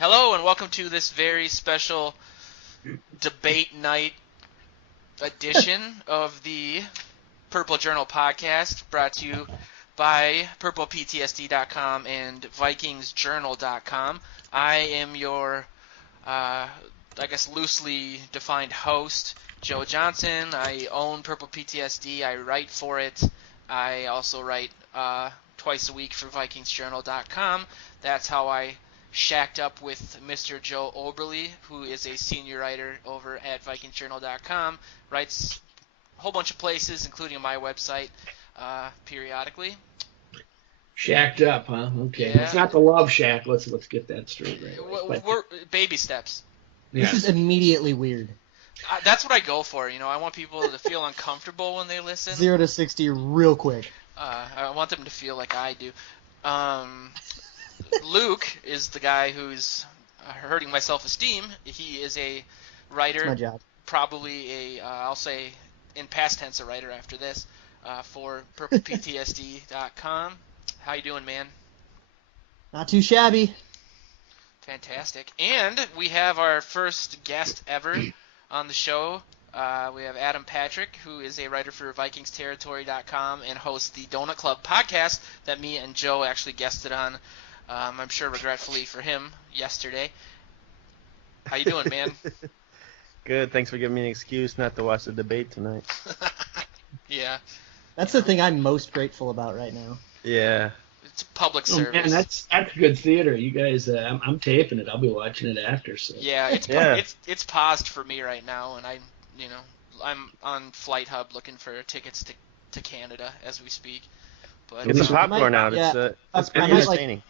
Hello and welcome to this very special debate night edition of the Purple Journal podcast, brought to you by purplePTSD.com and VikingsJournal.com. I am your, loosely defined host, Joe Johnson. I own Purple PTSD. I write for it. I also write twice a week for VikingsJournal.com. That's how I shacked up with Mr. Joe Oberle, who is a senior writer over at VikingsJournal.com. Writes a whole bunch of places, including my website, periodically. Shacked up, huh? Okay. Yeah. It's not the Love Shack. Let's get that straight right away. We're baby steps. This is immediately weird. That's what I go for. I want people to feel uncomfortable when they listen. 0 to 60 real quick. I want them to feel like I do. Luke is the guy who's hurting my self-esteem. He is a writer. It's my job. Probably I'll say in past tense, a writer after this, for purplePTSD.com. How you doing, man? Not too shabby. Fantastic. And we have our first guest ever on the show. We have Adam Patrick, who is a writer for VikingsTerritory.com and hosts the Donut Club podcast that me and Joe actually guested on, I'm sure regretfully for him, yesterday. How you doing, man? Good. Thanks for giving me an excuse not to watch the debate tonight. Yeah. That's the thing I'm most grateful about right now. Yeah. It's public service. Man, that's good theater. You guys, I'm taping it. I'll be watching it after. So. Yeah, it's paused for me right now, and I'm on Flight Hub looking for tickets to Canada as we speak. But Get some popcorn out. Yeah, it's pretty entertaining.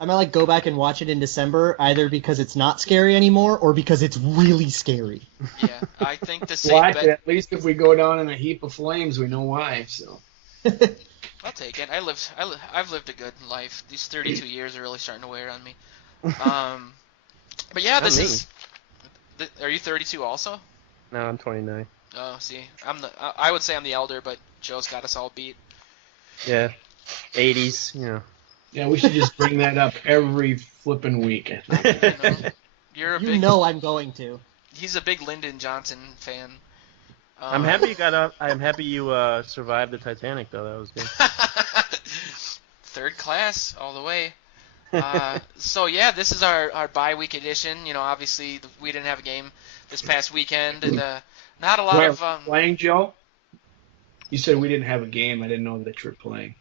I might go back and watch it in December, either because it's not scary anymore or because it's really scary. Yeah, I think the safe Watch bet. it. At least if we go down in a heap of flames, we know why. So. I'll take it. I've lived a good life. These 32 years are really starting to wear on me. But yeah, this is. Are you 32 also? No, I'm 29. Oh, see, I would say I'm the elder, but Joe's got us all beat. Yeah, 80s. Yeah, we should just bring that up every flipping week. I think. I'm going to. He's a big Lyndon Johnson fan. I'm happy you got up. I'm happy you survived the Titanic, though. That was good. Third class all the way. So yeah, this is our bye-week edition. Obviously we didn't have a game this past weekend, and not a lot of playing, Joe. You said we didn't have a game. I didn't know that you were playing.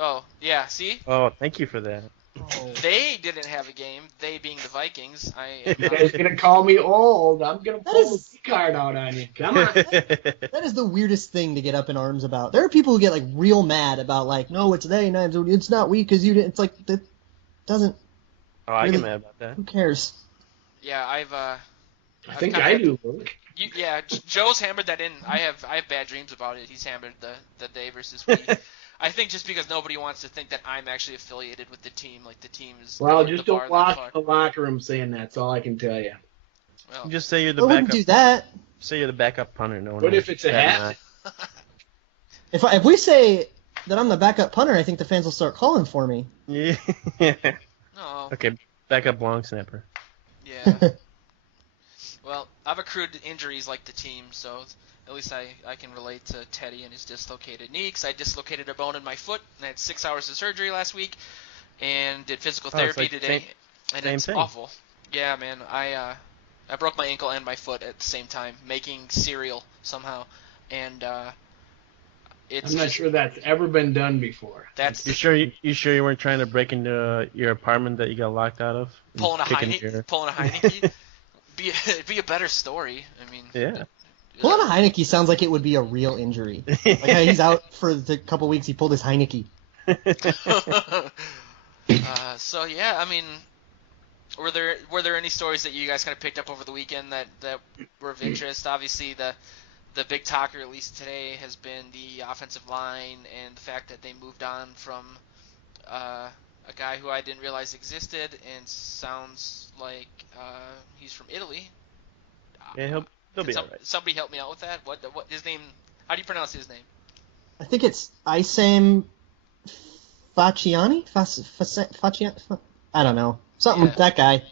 Oh yeah, see. Oh, thank you for that. Oh. They didn't have a game. They being the Vikings. You guys gonna call me old? I'm gonna pull the card out on you. Come on. That is the weirdest thing to get up in arms about. There are people who get real mad about no, it's they, no, it's not we because you didn't. It's that doesn't. Oh, I get mad about that. Who cares? Yeah, I think I do, Luke. Joe's hammered that in. I have bad dreams about it. He's hammered the day versus we. I think just because nobody wants to think that I'm actually affiliated with the team, like the team is. Well, just don't walk the locker room saying that. That's all I can tell you. Well, just say you're the I backup. wouldn't do that. Say you're the backup punter. No one. What if it's a hat? If we say that I'm the backup punter, I think the fans will start calling for me. Yeah. No. Okay, backup long snapper. Yeah. Well, I've accrued injuries like the team, so at least I can relate to Teddy and his dislocated knee, because I dislocated a bone in my foot, and I had 6 hours of surgery last week, and did physical therapy today, and it's awful. Yeah, man, I broke my ankle and my foot at the same time, making cereal somehow, and it's. I'm not sure that's ever been done before. You sure you weren't trying to break into your apartment that you got locked out of? Pulling a Heineke? Be a better story. I mean. Yeah. Pulling a Heineke sounds like it would be a real injury. Like how he's out for the couple weeks, he pulled his Heineke. So yeah, I mean, were there any stories that you guys kind of picked up over the weekend that were of interest? Obviously, the big talker, at least today, has been the offensive line and the fact that they moved on from a guy who I didn't realize existed and sounds like he's from Italy. Yeah, he'll be all right. Somebody help me out with that. What his name? How do you pronounce his name? I think it's Isam Facciani. I don't know. Something that guy.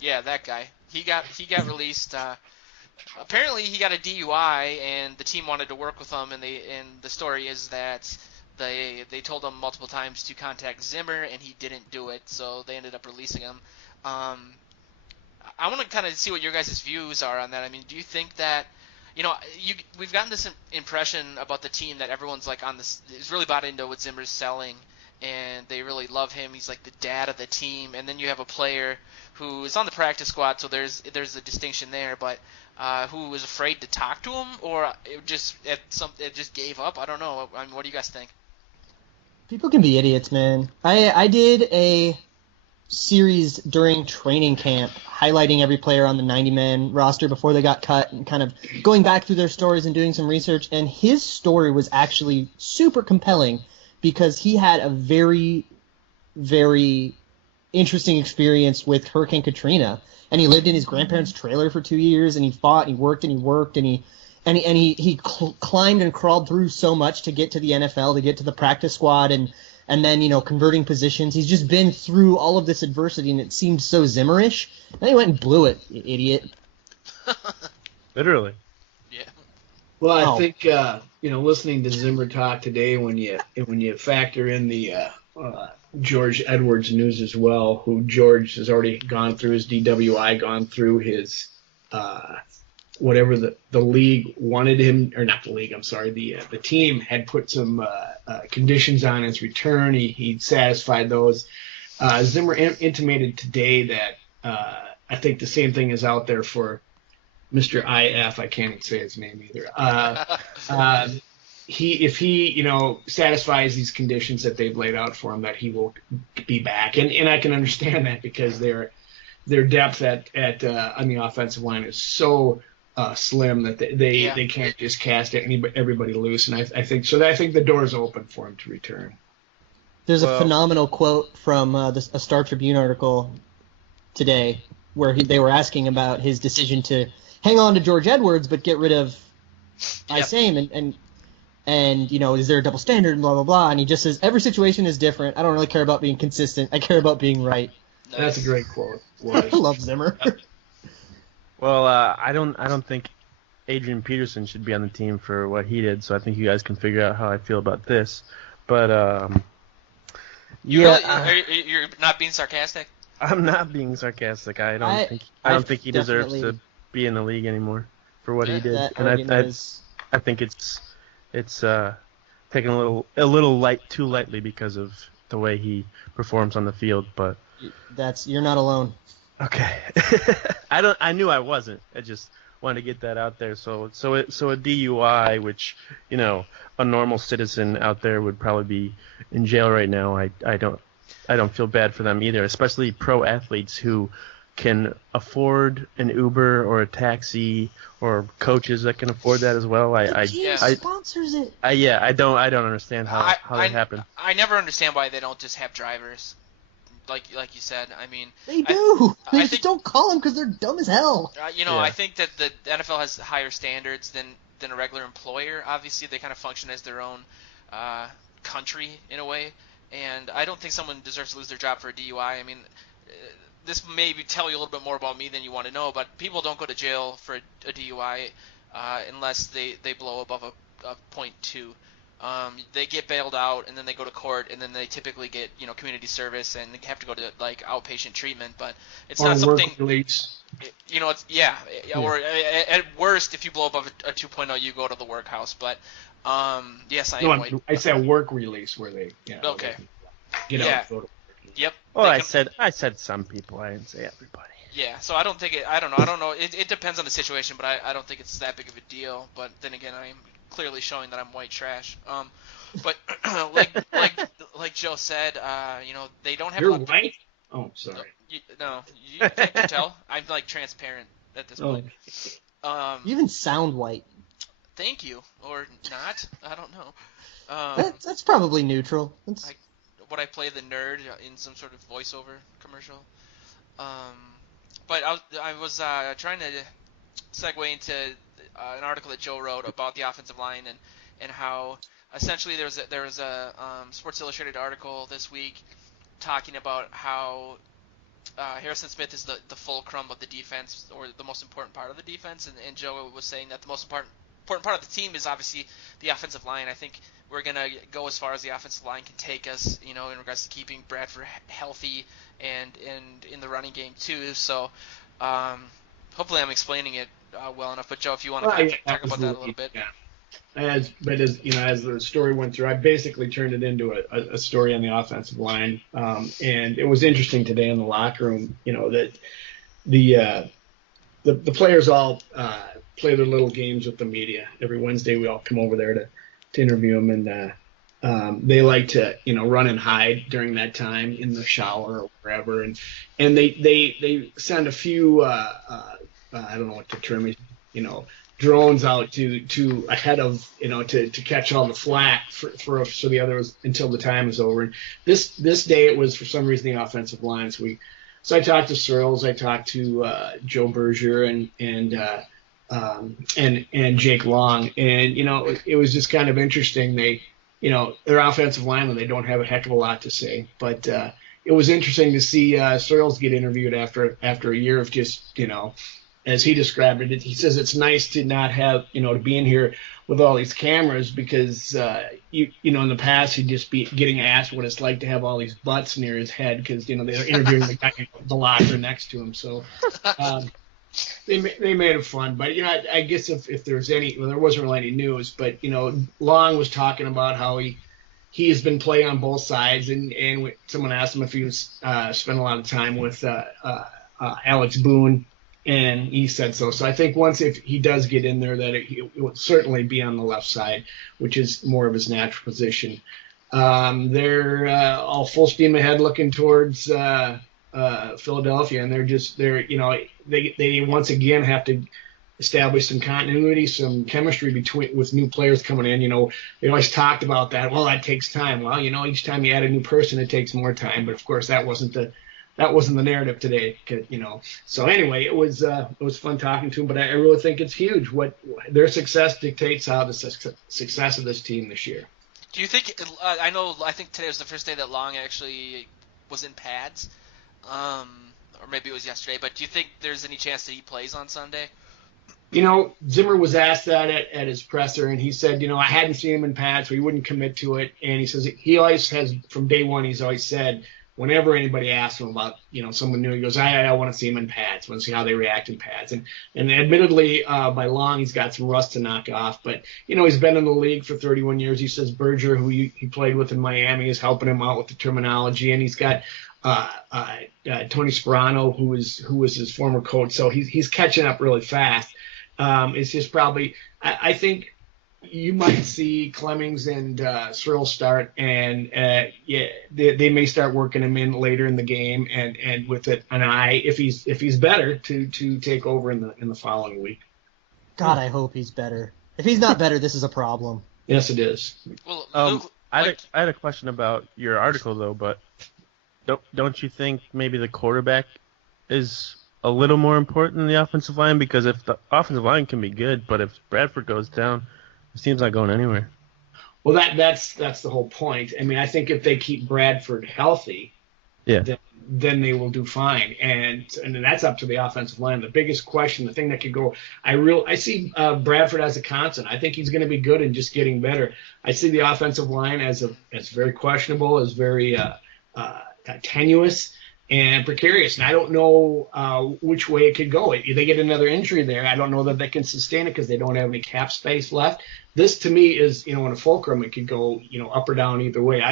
Yeah, that guy. He got released. Apparently, he got a DUI, and the team wanted to work with him. And the story is that they told him multiple times to contact Zimmer, and he didn't do it. So they ended up releasing him. I want to kind of see what your guys' views are on that. I mean, do you think that, we've gotten this impression about the team that everyone's like is really bought into what Zimmer's selling, and they really love him. He's like the dad of the team, and then you have a player who is on the practice squad, so there's a distinction there, but who was afraid to talk to him, or it just gave up. I don't know. I mean, what do you guys think? People can be idiots, man. I did a series during training camp highlighting every player on the 90-man roster before they got cut and kind of going back through their stories and doing some research, and his story was actually super compelling because he had a very, very interesting experience with Hurricane Katrina, and he lived in his grandparents' trailer for 2 years, and he fought and he worked and he worked and he climbed and crawled through so much to get to the NFL, to get to the practice squad, and then, converting positions. He's just been through all of this adversity, and it seemed so Zimmerish. Then he went and blew it, you idiot. Literally. Yeah. Well, I think listening to Zimmer talk today, when you factor in the George Edwards news as well, who George has already gone through his DWI, gone through his whatever the league wanted him, or not the league, I'm sorry, the team had put some conditions on his return. He satisfied those. Zimmer intimated today that I think the same thing is out there for Mr. IF. I can't even say his name either. If he satisfies these conditions that they've laid out for him, that he will be back, and I can understand that because their depth at on the offensive line is so slim that they can't just cast everybody loose, and I think the door is open for him to return. There's a phenomenal quote from a Star Tribune article today where they were asking about his decision to hang on to George Edwards but get rid of Isame, and is there a double standard and blah blah blah, and he just says every situation is different. I don't really care about being consistent. I care about being right. Nice. That's a great quote. I love Zimmer. Well, I don't think Adrian Peterson should be on the team for what he did, so I think you guys can figure out how I feel about this. But you're not being sarcastic? I'm not being sarcastic. I don't think he deserves to be in the league anymore for what he did, and I think it's taken a little too lightly because of the way he performs on the field. But you're not alone. Okay. I knew I wasn't. I just wanted to get that out there. So a DUI, which a normal citizen out there would probably be in jail right now. I don't feel bad for them either, especially pro athletes who can afford an Uber or a taxi, or coaches that can afford that as well. The team sponsors it. I don't understand how that happened. I never understand why they don't just have drivers. Like you said, I mean, they do. They just don't call them because they're dumb as hell. I think that the NFL has higher standards than a regular employer. Obviously, they kind of function as their own country in a way, and I don't think someone deserves to lose their job for a DUI. I mean, this may tell you a little bit more about me than you want to know, but people don't go to jail for a DUI unless they blow above a .2. They get bailed out, and then they go to court, and then they typically get community service, and they have to go to like outpatient treatment. But it's not something. Work release. Or at worst, if you blow above a 2.0, you go to the workhouse. But yes, I said work release where they. Okay. Get out. Go to work. Yep. Well, I said some people. I didn't say everybody. Yeah, so I don't think I don't know. It depends on the situation, but I don't think it's that big of a deal. But then again, I'm clearly showing that I'm white trash. But like Joe said, they don't have. You're white? Oh, sorry. You can't tell. I'm like transparent at this point. You even sound white. Thank you, or not? I don't know. That's probably neutral. Would I play the nerd in some sort of voiceover commercial? But I was trying to segue into an article that Joe wrote about the offensive line and how essentially there was a Sports Illustrated article this week talking about how Harrison Smith is the fulcrum of the defense, or the most important part of the defense, and Joe was saying that the most important part of the team is obviously the offensive line. I think we're going to go as far as the offensive line can take us, in regards to keeping Bradford healthy and in the running game too. So hopefully I'm explaining it well enough. But Joe, if you want to talk about that a little bit. Yeah. As the story went through, I basically turned it into a story on the offensive line, and it was interesting today in the locker room, that the players all play their little games with the media. Every Wednesday, we all come over there to interview them, and they like to run and hide during that time in the shower or wherever, and they send a few I don't know what the term is, drones out to ahead of to catch all the flack for the others until the time is over. And this day it was for some reason the offensive line. So I talked to Searles, I talked to Joe Berger and Jake Long, and it was just kind of interesting. They're offensive linemen, they don't have a heck of a lot to say, but it was interesting to see Searles get interviewed after a year of just as he described it, he says it's nice to not have, to be in here with all these cameras because, in the past he'd just be getting asked what it's like to have all these butts near his head because, they were interviewing the guy in the locker next to him. So they made it fun. But, I guess if there's there wasn't really any news, but, Long was talking about how he has been playing on both sides, and someone asked him if he was spent a lot of time with Alex Boone. And he said so. So I think if he does get in there, that it will certainly be on the left side, which is more of his natural position. They're all full steam ahead looking towards Philadelphia, and they once again have to establish some continuity, some chemistry with new players coming in. They always talked about that. Well, that takes time. Well, each time you add a new person, it takes more time. But of course, that wasn't the narrative today, So anyway, it was fun talking to him, but I really think it's huge. What their success dictates how the success of this team this year. Do you think? I think today was the first day that Long actually was in pads, or maybe it was yesterday. But do you think there's any chance that he plays on Sunday? Zimmer was asked that at his presser, and he said, I hadn't seen him in pads, so he wouldn't commit to it. And he says he always has, from day one, he's always said, whenever anybody asks him about, someone new, he goes, I want to see him in pads. I want to see how they react in pads. And admittedly, by Long, he's got some rust to knock off. But, he's been in the league for 31 years. He says Berger, who he played with in Miami, is helping him out with the terminology. And he's got Tony Sperano, who was his former coach. So he's catching up really fast. It's just probably – I think – you might see Clemmings and Searle start, and they may start working him in later in the game, and with an eye, if he's better, to take over in the following week. God, I hope he's better. If he's not better, this is a problem. Yes, it is. Well, I had a question about your article though, but don't you think maybe the quarterback is a little more important than the offensive line? Because if the offensive line can be good, but if Bradford goes down, it seems not going anywhere. Well, that's the whole point. I mean, I think if they keep Bradford healthy, then they will do fine, and that's up to the offensive line. The biggest question, the thing that could go, I see Bradford as a constant. I think he's going to be good and just getting better. I see the offensive line as very questionable, as very tenuous and precarious. And I don't know which way it could go. If they get another injury there, I don't know that they can sustain it because they don't have any cap space left. This, to me, is, in a fulcrum, it could go, up or down either way.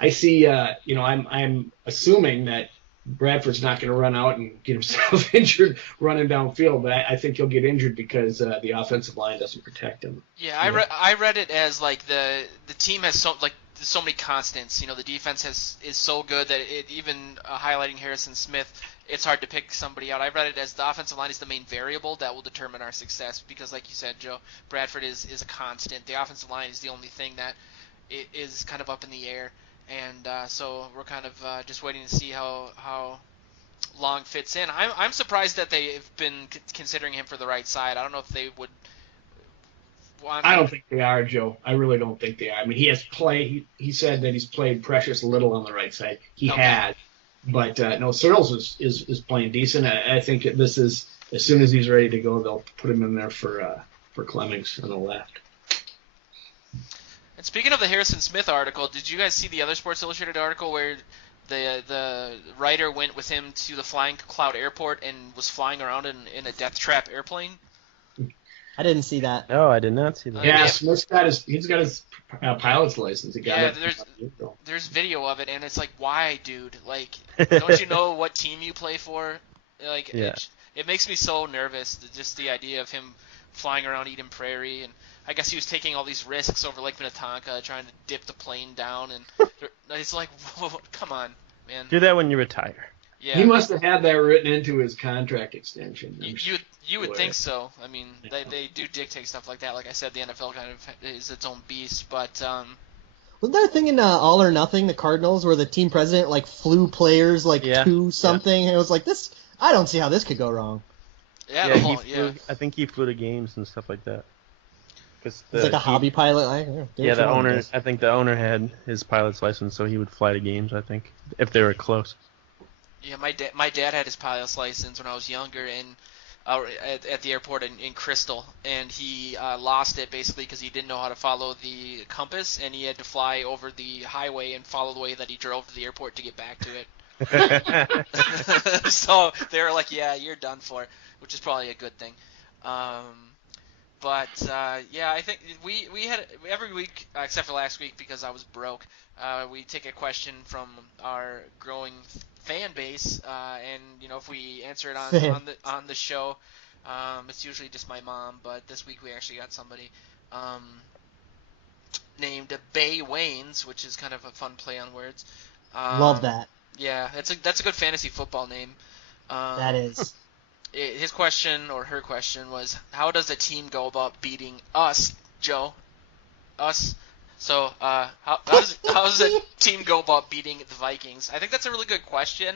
I see, I'm assuming that Bradford's not going to run out and get himself injured running downfield, but I think he'll get injured because the offensive line doesn't protect him. Yeah, I read it as like the team has so many constants. The defense is so good that even highlighting Harrison Smith, it's hard to pick somebody out. I read it as the offensive line is the main variable that will determine our success because, like you said, Joe, Bradford is a constant. The offensive line is the only thing that is kind of up in the air, and so we're kind of just waiting to see how Long fits in. I'm surprised that they've been considering him for the right side. I don't know if they would. I don't think they are, Joe. I really don't think they are. I mean, he has played. He said that he's played precious little on the right side. He has. But no, Searles is playing decent. I think this is, as soon as he's ready to go, they'll put him in there for Clemmings on the left. And speaking of the Harrison Smith article, did you guys see the other Sports Illustrated article where the writer went with him to the Flying Cloud Airport and was flying around in a death trap airplane? I didn't see that. No, I did not see that. Yeah, Smith's got his pilot's license. He got it. There's video of it, and it's like, why, dude? Like, don't you know what team you play for? Like, yeah. It makes me so nervous, just the idea of him flying around Eden Prairie, and I guess he was taking all these risks over Lake Minnetonka, trying to dip the plane down, and it's like, whoa, come on, man. Do that when you retire. Yeah. He must have had that written into his contract extension. You would think so. I mean, they do dictate stuff like that. Like I said, the NFL kind of is its own beast, but wasn't there a thing in All or Nothing, the Cardinals, where the team president like flew players to something, and it was like, this, I don't see how this could go wrong. Yeah, I think he flew to games and stuff like that. It's like a hobby pilot. The owner. I think the owner had his pilot's license, so he would fly to games. I think if they were close. Yeah, my dad had his pilot's license when I was younger, and at the airport in Crystal, and he lost it basically because he didn't know how to follow the compass, and he had to fly over the highway and follow the way that he drove to the airport to get back to it. So they were like, "Yeah, you're done for," which is probably a good thing. But I think we had every week except for last week because I was broke. We take a question from our growing fan base, and if we answer it on the show, it's usually just my mom. But this week we actually got somebody named Bay Waynes, which is kind of a fun play on words. Love that. Yeah, that's a good fantasy football name. That is. His question or her question was, how does a team go about beating us, Joe? Us. So, how does a team go about beating the Vikings? I think that's a really good question.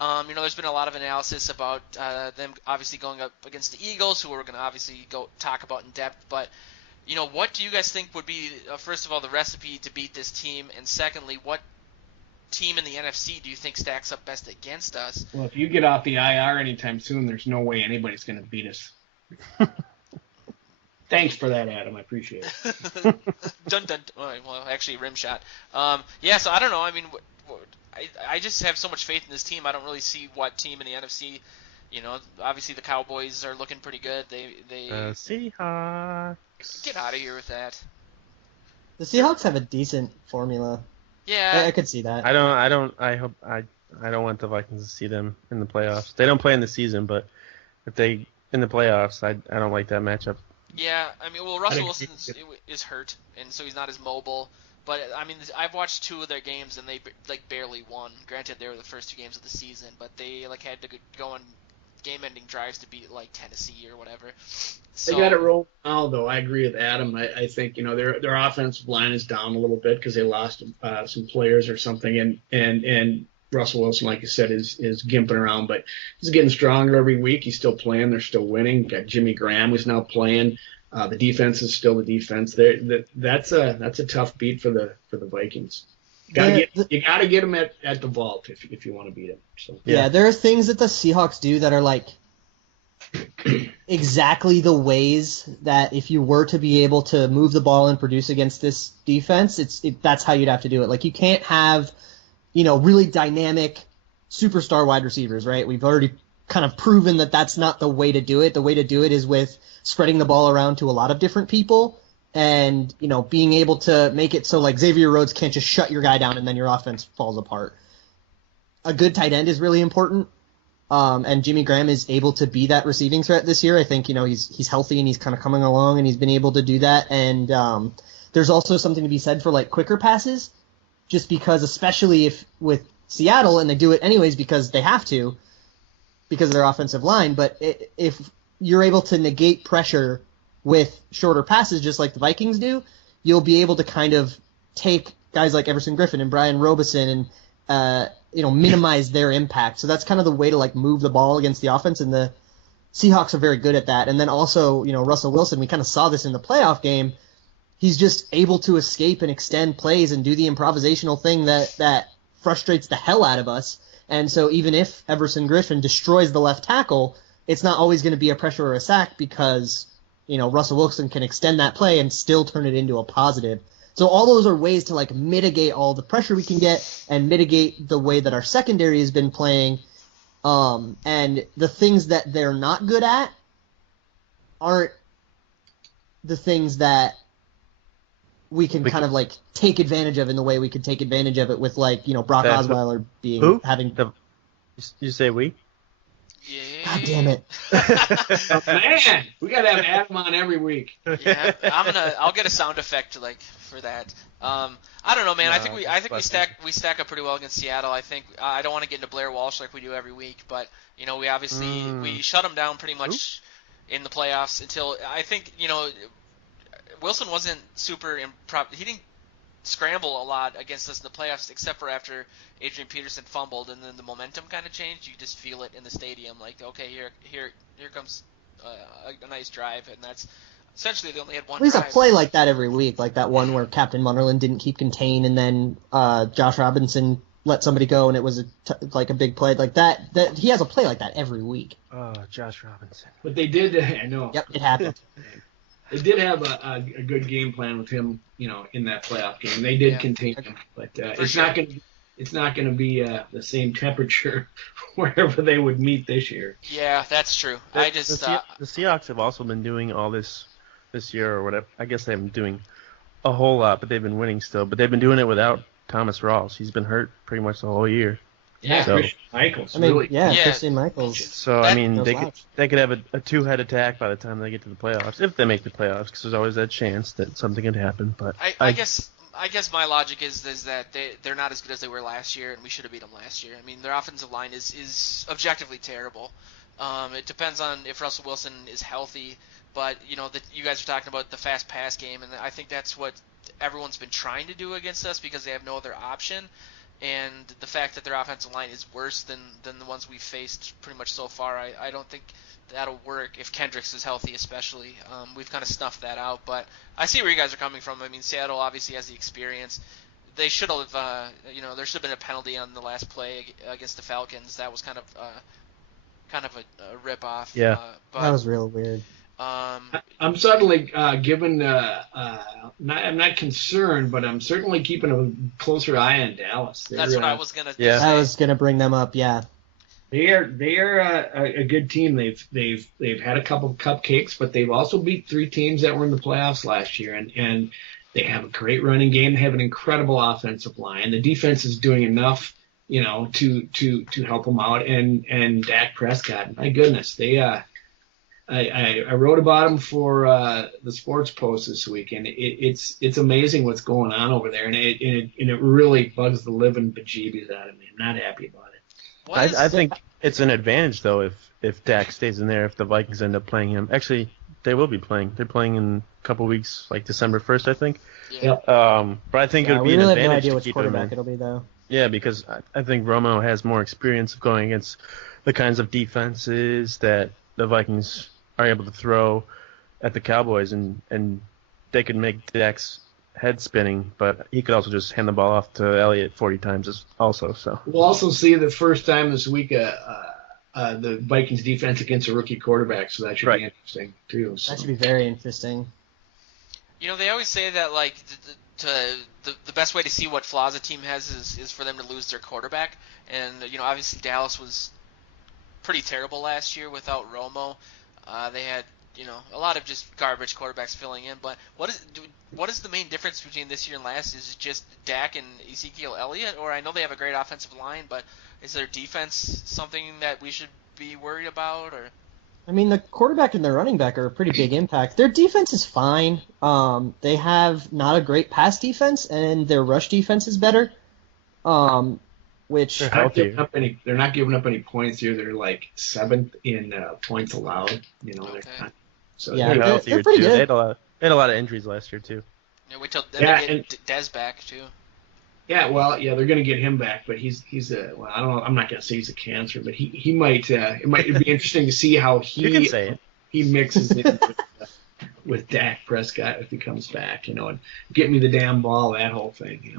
There's been a lot of analysis about them obviously going up against the Eagles, who we're going to obviously go talk about in depth. But, what do you guys think would be, first of all, the recipe to beat this team? And secondly, what team in the NFC do you think stacks up best against us? Well, if you get off the IR anytime soon, there's no way anybody's going to beat us. Thanks for that, Adam. I appreciate it. Dun dun. Well, actually, rim shot. So I don't know. I mean, I just have so much faith in this team. I don't really see what team in the NFC. Obviously the Cowboys are looking pretty good. They Seahawks. Get out of here with that. The Seahawks have a decent formula. Yeah, I could see that. I don't want the Vikings to see them in the playoffs. They don't play in the season, but if they in the playoffs, I don't like that matchup. Yeah, I mean, well, Russell Wilson is hurt, and so he's not as mobile. But I mean, I've watched two of their games, and they barely won. Granted, they were the first two games of the season, but they had to go on game-ending drives to beat Tennessee or whatever. So, they got it rolled now, though. I agree with Adam. I think their offensive line is down a little bit because they lost some players or something, and Russell Wilson, like you said, is gimping around, but he's getting stronger every week. He's still playing. They're still winning. Got Jimmy Graham, who's now playing. The defense is still the defense. That's a tough beat for the Vikings. You gotta get them at the vault if you want to beat them. So. Yeah, there are things that the Seahawks do that are like exactly the ways that if you were to be able to move the ball and produce against this defense, that's how you'd have to do it. Like, you can't have really dynamic superstar wide receivers, right? We've already kind of proven that that's not the way to do it. The way to do it is with spreading the ball around to a lot of different people and, being able to make it so like Xavier Rhodes can't just shut your guy down and then your offense falls apart. A good tight end is really important. And Jimmy Graham is able to be that receiving threat this year. I think, he's healthy and he's kind of coming along and he's been able to do that. And there's also something to be said for like quicker passes. Just because, especially if with Seattle, and they do it anyways because they have to, because of their offensive line, but if you're able to negate pressure with shorter passes just like the Vikings do, you'll be able to kind of take guys like Everson Griffin and Brian Robeson and minimize their impact. So that's kind of the way to like move the ball against the offense, and the Seahawks are very good at that. And then also, Russell Wilson, we kind of saw this in the playoff game. He's just able to escape and extend plays and do the improvisational thing that frustrates the hell out of us. And so even if Everson Griffin destroys the left tackle, it's not always going to be a pressure or a sack because, Russell Wilson can extend that play and still turn it into a positive. So all those are ways to like mitigate all the pressure we can get and mitigate the way that our secondary has been playing. And the things that they're not good at aren't the things that we can kind of like take advantage of in the way we could take advantage of it with like, Brock Osweiler having. You say we? Yeah. God damn it. Oh, man, we gotta have Adam on every week. Yeah, I'll get a sound effect like for that. I don't know, man. No, I think we stack up pretty well against Seattle. I think I don't want to get into Blair Walsh like we do every week, but we obviously we shut them down pretty much in the playoffs until I think Wilson wasn't super he didn't scramble a lot against us in the playoffs, except for after Adrian Peterson fumbled, and then the momentum kind of changed. You just feel it in the stadium, like, okay, here comes a nice drive, and that's essentially they only had one. There's drive. A play like that every week, like that one where Captain Munnerlyn didn't keep contain, and then Josh Robinson let somebody go, and it was like a big play like that. That he has a play like that every week. Oh, Josh Robinson. But they did. I know. Yep, it happened. They did have a good game plan with him, in that playoff game. They did contain him, but it's not going to be the same temperature wherever they would meet this year. Yeah, that's true. The Seahawks have also been doing all this year or whatever. I guess they haven't been doing a whole lot, but they've been winning still. But they've been doing it without Thomas Rawls. He's been hurt pretty much the whole year. Yeah, so, Christian Michaels. Really. Christian Michaels. So, they could have a two-head attack by the time they get to the playoffs, if they make the playoffs, because there's always that chance that something could happen. But I guess my logic is that they're not as good as they were last year, and we should have beat them last year. I mean, their offensive line is objectively terrible. It depends on if Russell Wilson is healthy, but you guys are talking about the fast pass game, and I think that's what everyone's been trying to do against us because they have no other option. And the fact that their offensive line is worse than the ones we've faced pretty much so far, I don't think that'll work if Kendricks is healthy especially. We've kind of snuffed that out, but I see where you guys are coming from. I mean, Seattle obviously has the experience. They should have, there should have been a penalty on the last play against the Falcons. That was kind of a rip-off. Yeah. That was real weird. I'm suddenly I'm not concerned, but I'm certainly keeping a closer eye on Dallas. That's what I was gonna. Yeah. say. I was gonna bring them up. Yeah. They are a good team. They've had a couple of cupcakes, but they've also beat 3 teams that were in the playoffs last year, and they have a great running game. They have an incredible offensive line. The defense is doing enough, to help them out. And Dak Prescott, my goodness, I wrote about him for the Sports Post this week, and it's amazing what's going on over there, and it really bugs the living bejeebies out of me. I'm not happy about it. I think it's an advantage though if Dak stays in there. If the Vikings end up playing him, actually they will be playing. They're playing in a couple weeks, like December 1st, I think. Yeah. But I think it would be an advantage have no idea to which keep him in. quarterback it'll be though. Yeah, because I think Romo has more experience of going against the kinds of defenses that the Vikings are able to throw at the Cowboys, and they could make Dak's head spinning, but he could also just hand the ball off to Elliott 40 times also. So we'll also see the first time this week the Vikings defense against a rookie quarterback, so that should be interesting too. So. That should be very interesting. They always say that like the best way to see what flaws a team has is for them to lose their quarterback, and obviously Dallas was pretty terrible last year without Romo. They had a lot of just garbage quarterbacks filling in. But what is the main difference between this year and last? Is it just Dak and Ezekiel Elliott? Or I know they have a great offensive line, but is their defense something that we should be worried about? Or I mean, the quarterback and the running back are a pretty big impact. Their defense is fine. They have not a great pass defense, and their rush defense is better. Which they're not giving up any points here. They're like 7th in points allowed. So yeah, they're pretty good. They had a lot of injuries last year too. Yeah, wait till they get Dez back too. Yeah, well, they're going to get him back, but he's I don't know. I'm not going to say he's a cancer, but he might. It might be interesting to see how he mixes in with Dak Prescott if he comes back, and get me the damn ball, that whole thing.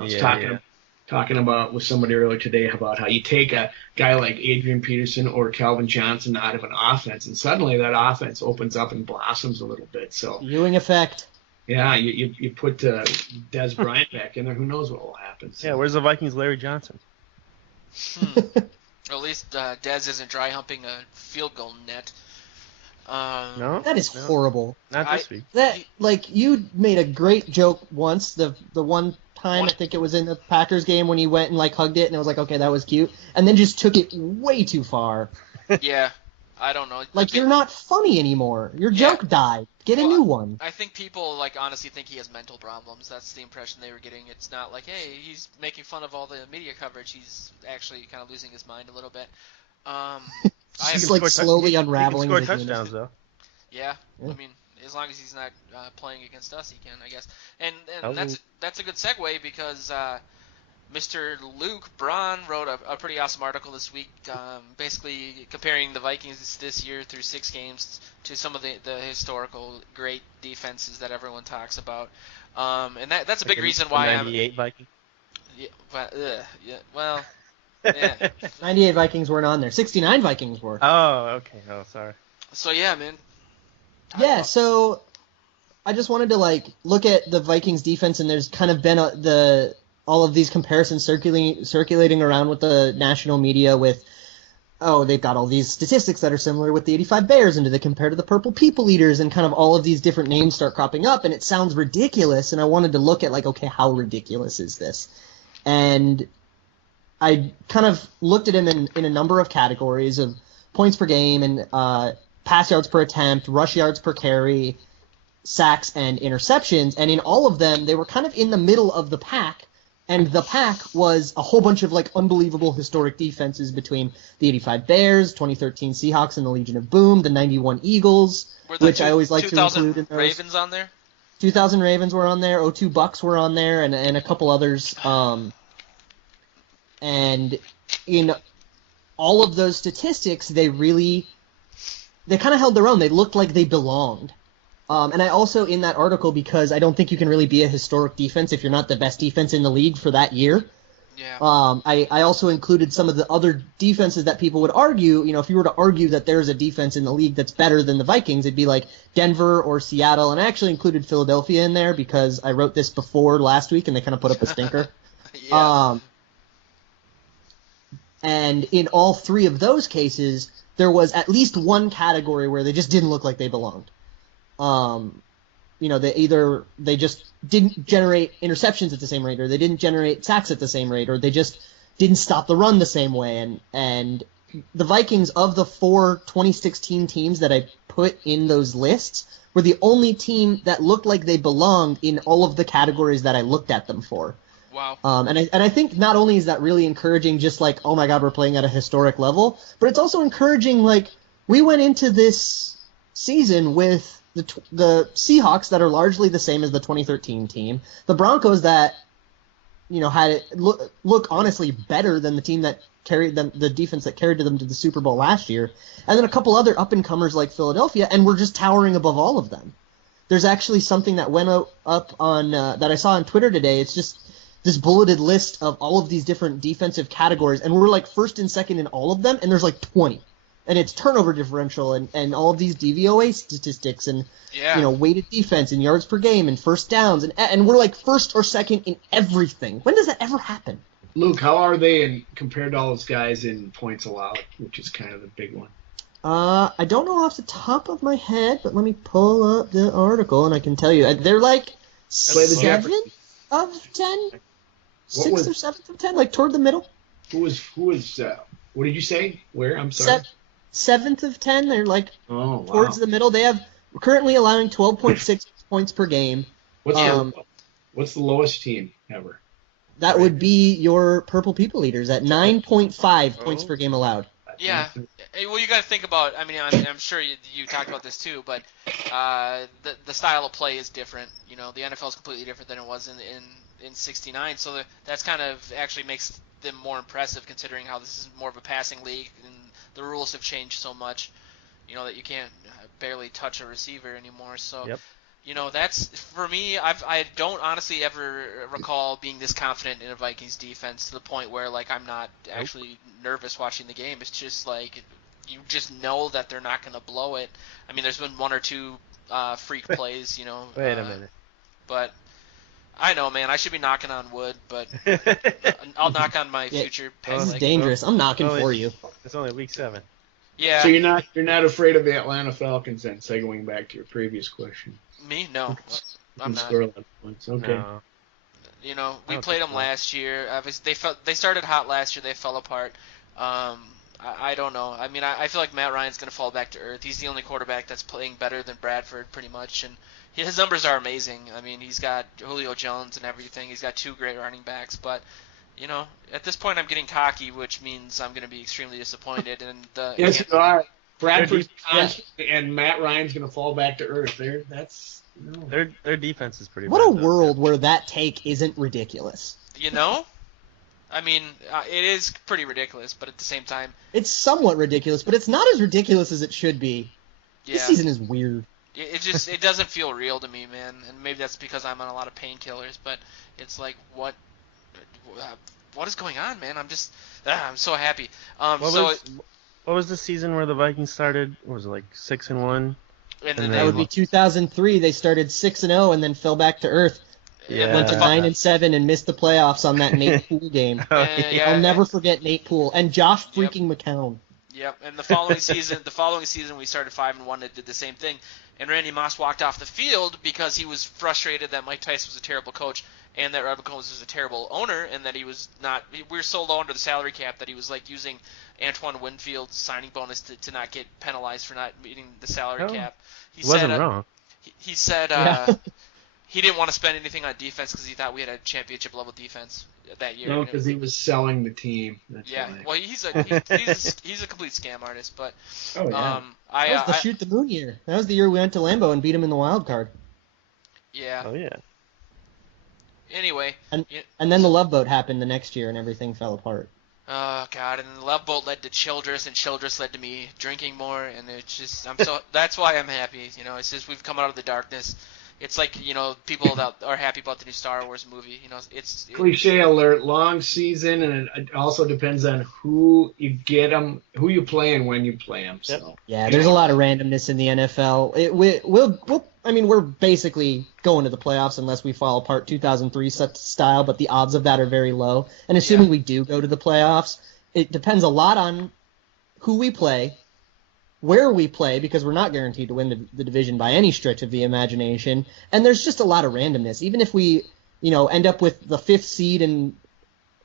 talking about with somebody earlier today about how you take a guy like Adrian Peterson or Calvin Johnson out of an offense, and suddenly that offense opens up and blossoms a little bit. So Ewing effect. yeah, you put Des Bryant back in there, who knows what will happen. So. Yeah, where's the Vikings' Larry Johnson? At least Dez isn't dry humping a field goal net. No, That is horrible. not this week. That you made a great joke once. The one time I think it was in the Packers game when he went and hugged it and it was like, okay, that was cute, and then just took it way too far. Yeah, I don't know. You're not funny anymore. Your joke died. Get a new one. I think people honestly think he has mental problems. That's the impression they were getting. It's not like, hey, he's making fun of all the media coverage. He's actually kind of losing his mind a little bit. He's slowly unraveling. He can score touchdowns though. Yeah, I mean, as long as he's not playing against us, he can, I guess. And that's a good segue because Mr. Luke Braun wrote a pretty awesome article this week, basically comparing the Vikings this year through 6 games to some of the historical great defenses that everyone talks about. And that's a big reason why 98 Vikings. Yeah. 98 Vikings weren't on there. 69 Vikings were. Oh, okay. Oh, sorry. So yeah, man. So I just wanted to look at the Vikings defense, and there's kind of been all of these comparisons circulating around with the national media with, they've got all these statistics that are similar with the 85 Bears, and do they compare to the Purple People Eaters, and kind of all of these different names start cropping up, and it sounds ridiculous, and I wanted to look at okay, how ridiculous is this? And I kind of looked at him in a number of categories of points per game and pass yards per attempt, rush yards per carry, sacks, and interceptions. And in all of them, they were kind of in the middle of the pack. And the pack was a whole bunch of unbelievable historic defenses between the 85 Bears, 2013 Seahawks and the Legion of Boom, the 91 Eagles, which I always like to include in those. 2000 Ravens on there? 2000 Ravens were on there, 02 Bucks were on there, and a couple others. And in all of those statistics, they kind of held their own. They looked like they belonged. And I also, in that article, because I don't think you can really be a historic defense if you're not the best defense in the league for that year, I also included some of the other defenses that people would argue, if you were to argue that there's a defense in the league that's better than the Vikings, it'd be like Denver or Seattle. And I actually included Philadelphia in there because I wrote this before last week and they kind of put up a stinker. And in all 3 of those cases, there was at least one category where they just didn't look like they belonged. They just didn't generate interceptions at the same rate, or they didn't generate sacks at the same rate, or they just didn't stop the run the same way. And the Vikings, of the 4 2016 teams that I put in those lists, were the only team that looked like they belonged in all of the categories that I looked at them for. Wow. And I think not only is that really encouraging, just oh my God, we're playing at a historic level, but it's also encouraging, we went into this season with the Seahawks that are largely the same as the 2013 team, the Broncos that, had it look honestly better than the team that carried them, the defense that carried them to the Super Bowl last year, and then a couple other up-and-comers like Philadelphia, and we're just towering above all of them. There's actually something that went up on that I saw on Twitter today. It's just this bulleted list of all of these different defensive categories, and we're first and second in all of them, and there's 20. And it's turnover differential and all of these DVOA statistics and weighted defense and yards per game and first downs, and we're first or second in everything. When does that ever happen? Luke, how are they compared to all those guys in points allowed, which is kind of the big one? I don't know off the top of my head, but let me pull up the article and I can tell you. They're 7 of 10? 6th or 7th of 10, toward the middle. Who was what did you say? Where? I'm sorry. 7th of 10. They're towards the middle. They have currently allowing 12.6 points per game. What's the lowest team ever? That would be your Purple People Eaters at 9.5 points per game allowed. Yeah. Well, you got to think about. I mean, I'm sure you talked about this too, but the style of play is different. The NFL is completely different than it was in '69. So that's kind of actually makes them more impressive, considering how this is more of a passing league and the rules have changed so much. That you can't barely touch a receiver anymore. So That's for me. I don't honestly ever recall being this confident in a Vikings defense to the point where like I'm not actually nervous watching the game. It's just like you just know that they're not going to blow it. I mean, there's been one or two freak plays, Wait a minute. But I know, man. I should be knocking on wood, but I'll knock on my future peg This is leg. dangerous. I'm knocking for you. It's only week 7. Yeah. So you're not afraid of the Atlanta Falcons then? Segueing back to your previous question. Me? No, I'm not. Okay. No. We played them last year. Obviously, they started hot last year. They fell apart. I don't know. I mean, I feel like Matt Ryan's going to fall back to earth. He's the only quarterback that's playing better than Bradford, pretty much, and his numbers are amazing. I mean, he's got Julio Jones and everything. He's got 2 great running backs, but at this point, I'm getting cocky, which means I'm going to be extremely disappointed. And yes, you are. Bradford's constant, and Matt Ryan's going to fall back to earth. Their defense is pretty. What a bad, though. world where that take isn't ridiculous. I mean, it is pretty ridiculous, but at the same time, it's somewhat ridiculous, but it's not as ridiculous as it should be. Yeah. This season is weird. It doesn't feel real to me, man. And maybe that's because I'm on a lot of painkillers, but it's like what is going on, man? I'm so happy. What was the season where the Vikings started? What was it, like 6-1? And then that would be 2003. They started 6-0 and then fell back to earth. Yeah. Went to 9-7 and missed the playoffs on that Nate Poole game. I'll never forget Nate Poole and Josh freaking McCown. Yep. And the following season, we started 5-1 and did the same thing. And Randy Moss walked off the field because he was frustrated that Mike Tice was a terrible coach and that Robert Combs was a terrible owner, and that he was not. We were so low under the salary cap that he was like using Antoine Winfield's signing bonus to not get penalized for not meeting the salary cap. He wasn't wrong. He said he didn't want to spend anything on defense because he thought we had a championship level defense that year. No, because he was selling the team. That's why. Well, he's a complete scam artist, but that was the shoot the moon year. That was the year we went to Lambeau and beat him in the wild card. Yeah. Oh yeah. Anyway. And then the Love Boat happened the next year and everything fell apart. Oh God! And the Love Boat led to Childress, and Childress led to me drinking more, and it's just that's why I'm happy. It's just we've come out of the darkness. It's like people that are happy about the new Star Wars movie. It's cliche alert. Long season, and it also depends on who you get them, who you play, and when you play them. So yeah, there's a lot of randomness in the NFL. We're basically going to the playoffs unless we fall apart 2003 style, but the odds of that are very low. And assuming we do go to the playoffs, it depends a lot on who we play, where we play, because we're not guaranteed to win the division by any stretch of the imagination. And there's just a lot of randomness. Even if we, end up with the 5th seed and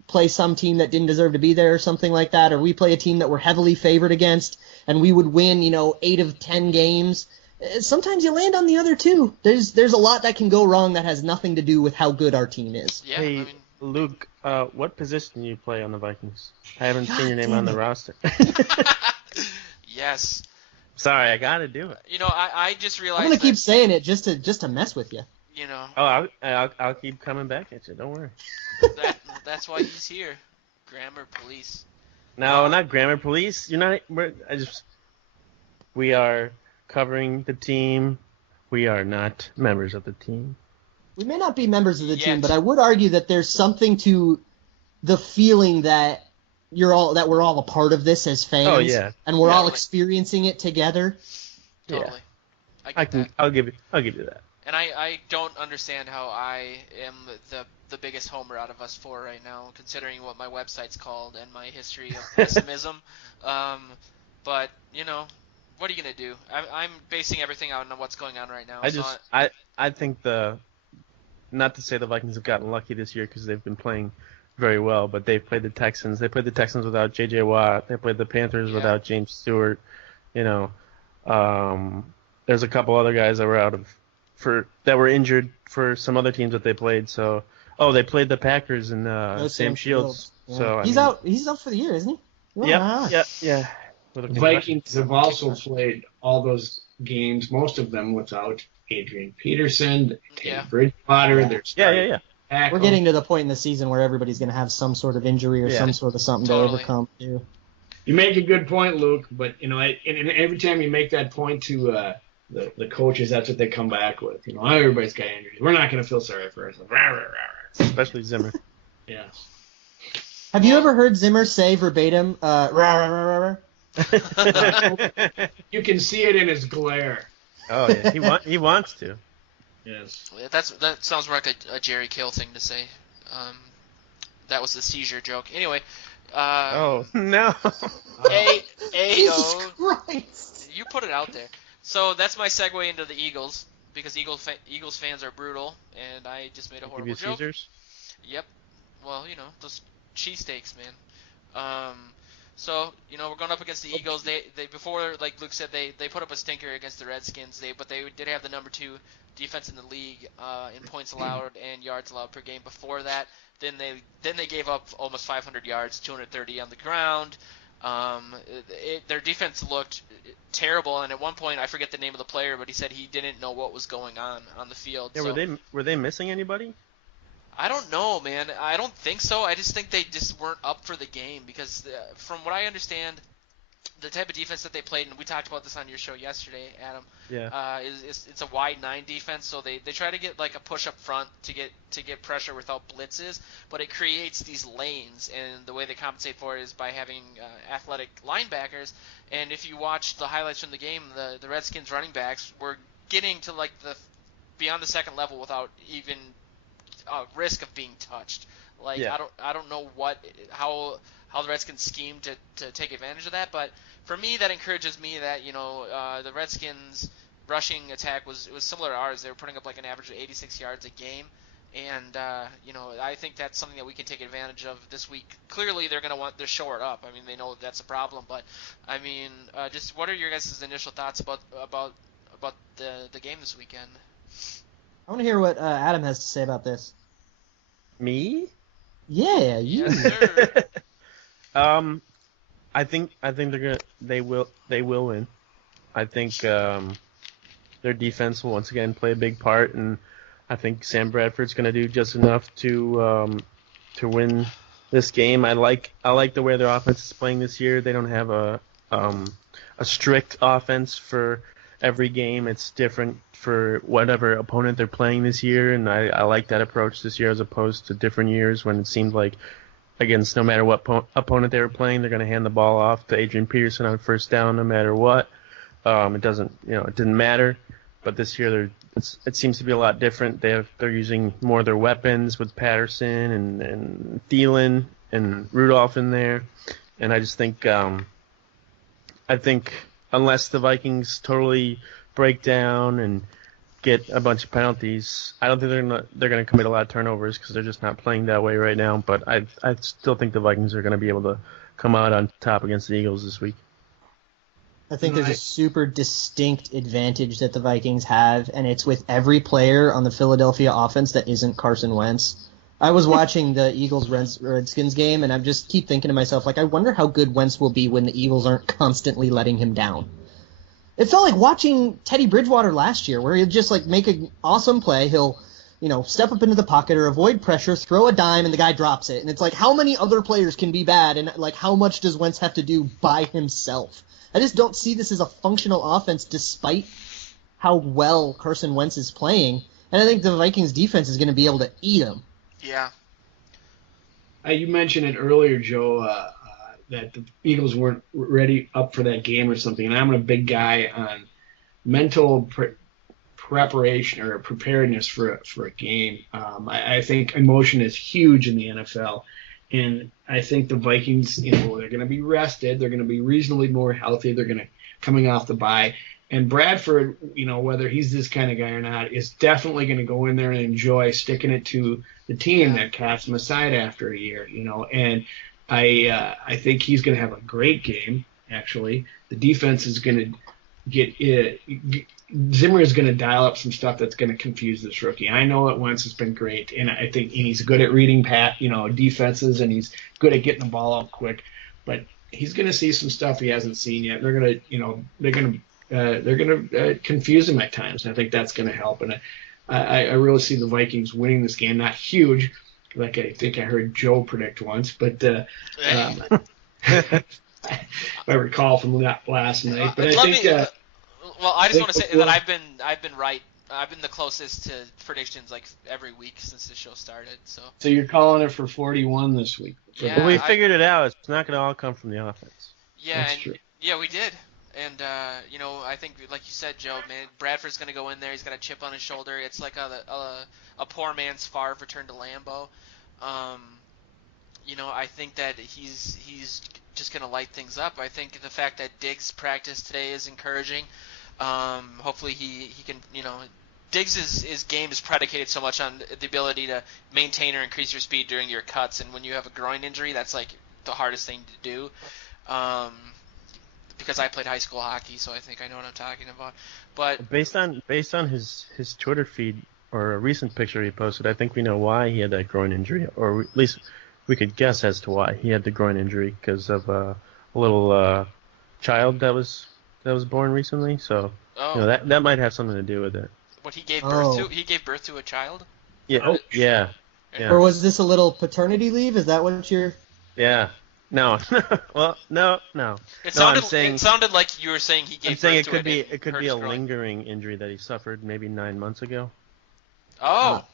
play some team that didn't deserve to be there or something like that, or we play a team that we're heavily favored against and we would win, 8 of 10 games, sometimes you land on the other 2. There's a lot that can go wrong that has nothing to do with how good our team is. Yeah, hey, Luke, what position do you play on the Vikings? I haven't seen your name on the roster. Yes. Sorry, I gotta do it. I just realized I'm gonna keep saying it just to mess with you. Oh, I'll keep coming back at you. Don't worry. That's why he's here. Grammar police. No, not grammar police. You're not. We are covering the team. We are not members of the team. We may not be members of the team, but I would argue that there's something to the feeling that we're all a part of this as fans. Oh yeah. And we're all experiencing it together. Totally. Yeah. I'll give you that. And I don't understand how I am the biggest homer out of us 4 right now, considering what my website's called and my history of pessimism. But what are you gonna do? I'm basing everything on what's going on right now. I think not to say the Vikings have gotten lucky this year because they've been playing very well, but they've played the Texans. They played the Texans without J.J. Watt. They played the Panthers without James Stewart. There's a couple other guys that were injured for some other teams that they played. So, they played the Packers and Sam Shields. Yeah. So he's out. He's out for the year, isn't he? Yeah. The Vikings have also played all those games, most of them without Adrian Peterson, Teddy Bridgewater. Yeah. We're getting to the point in the season where everybody's going to have some sort of injury or some sort of something to overcome too. You make a good point, Luke, but and every time you make that point to the coaches, that's what they come back with. Everybody's got injuries. We're not going to feel sorry for ourselves. Especially Zimmer. Yeah. Have you ever heard Zimmer say verbatim, rah, rah, rah, rah, rah? You can see it in his glare. Oh, yeah. He wants to. Yes. That sounds like a Jerry Kill thing to say. That was the seizure joke. Anyway. Oh, no. Jesus Christ. You put it out there. So that's my segue into the Eagles, because Eagles fans are brutal, and I just made a horrible joke. Caesars? Yep. Well, those cheesesteaks, man. So, we're going up against the Eagles. They before, like Luke said, they put up a stinker against the Redskins. But they did have the number 2 defense in the league in points allowed and yards allowed per game before that. Then they gave up almost 500 yards, 230 on the ground. Their defense looked terrible, and at one point, I forget the name of the player, but he said he didn't know what was going on the field. Yeah, so, were they missing anybody? I don't know, man. I don't think so. I just think they just weren't up for the game, because from what I understand, the type of defense that they played, and we talked about this on your show yesterday, Adam. Yeah. It's a wide 9 defense, so they try to get like a push up front to get pressure without blitzes, but it creates these lanes, and the way they compensate for it is by having athletic linebackers. And if you watch the highlights from the game, the Redskins running backs were getting to like the beyond the second level without even risk of being touched. Like, yeah. I don't know how the Redskins schemed to take advantage of that, but for me that encourages me that the Redskins rushing attack was similar to ours. They were putting up like an average of 86 yards a game, and I think that's something that we can take advantage of this week. Clearly they're short up. I mean, they know that's a problem, but I mean, just what are your guys' initial thoughts about the game this weekend? I want to hear what Adam has to say about this. Me? Yeah, you. Yes, sir. I think they will win. I think their defense will once again play a big part, and I think Sam Bradford's going to do just enough to win this game. I like the way their offense is playing this year. They don't have a strict offense for every game. It's different for whatever opponent they're playing this year, and I like that approach this year as opposed to different years when it seemed like against no matter what opponent they were playing, they're going to hand the ball off to Adrian Peterson on first down no matter what. It didn't matter. But this year it seems to be a lot different. They're using more of their weapons with Patterson and Thielen and Rudolph in there, and I just think unless the Vikings totally break down and get a bunch of penalties, I don't think they're gonna commit a lot of turnovers because they're just not playing that way right now. But I still think the Vikings are gonna be able to come out on top against the Eagles this week. I think there's a super distinct advantage that the Vikings have, and it's with every player on the Philadelphia offense that isn't Carson Wentz. I was watching the Eagles-Redskins game, and I just keep thinking to myself, like, I wonder how good Wentz will be when the Eagles aren't constantly letting him down. It felt like watching Teddy Bridgewater last year, where he'd just, like, make an awesome play. He'll, step up into the pocket or avoid pressure, throw a dime, and the guy drops it. And it's like, how many other players can be bad, and, like, how much does Wentz have to do by himself? I just don't see this as a functional offense despite how well Carson Wentz is playing. And I think the Vikings defense is going to be able to eat him. Yeah. You mentioned it earlier, Joe, that the Eagles weren't ready up for that game or something. And I'm a big guy on mental preparation or preparedness for a game. I think emotion is huge in the NFL. And I think the Vikings, they're going to be rested. They're going to be reasonably more healthy. They're going to coming off the bye. And Bradford, whether he's this kind of guy or not, is definitely going to go in there and enjoy sticking it to the team that cast him aside after a year, And I think he's going to have a great game, actually. The defense is going to Zimmer is going to dial up some stuff that's going to confuse this rookie. I know that Wentz has been great, and I think he's good at reading defenses, and he's good at getting the ball out quick. But he's going to see some stuff he hasn't seen yet. They're going to confuse him at times, and I think that's going to help. And I really see the Vikings winning this game. Not huge, like I think I heard Joe predict once, but if I recall from last night. But I think. Well, I just want to say that I've been right. I've been the closest to predictions like every week since the show started. So you're calling it for 41 this week. Yeah, well, we figured it out. It's not going to all come from the offense. Yeah, That's true. Yeah, we did. And I think, like you said, Joe, man, Bradford's going to go in there. He's got a chip on his shoulder. It's like a poor man's Favre return to Lambeau. I think that he's just going to light things up. I think the fact that Diggs practiced today is encouraging. Hopefully he can, Diggs' game is predicated so much on the ability to maintain or increase your speed during your cuts, and when you have a groin injury, that's like the hardest thing to do. Because I played high school hockey, so I think I know what I'm talking about. But based on his Twitter feed or a recent picture he posted, I think we know why he had that groin injury, or at least we could guess as to why he had the groin injury because of a little child that was born recently. So that might have something to do with it. What he gave birth to? He gave birth to a child? Yeah. Yeah. Or was this a little paternity leave? Is that what you're? Yeah. No. Well, no. It sounded like you were saying he gave birth to it could be a lingering injury that he suffered maybe 9 months ago. Oh.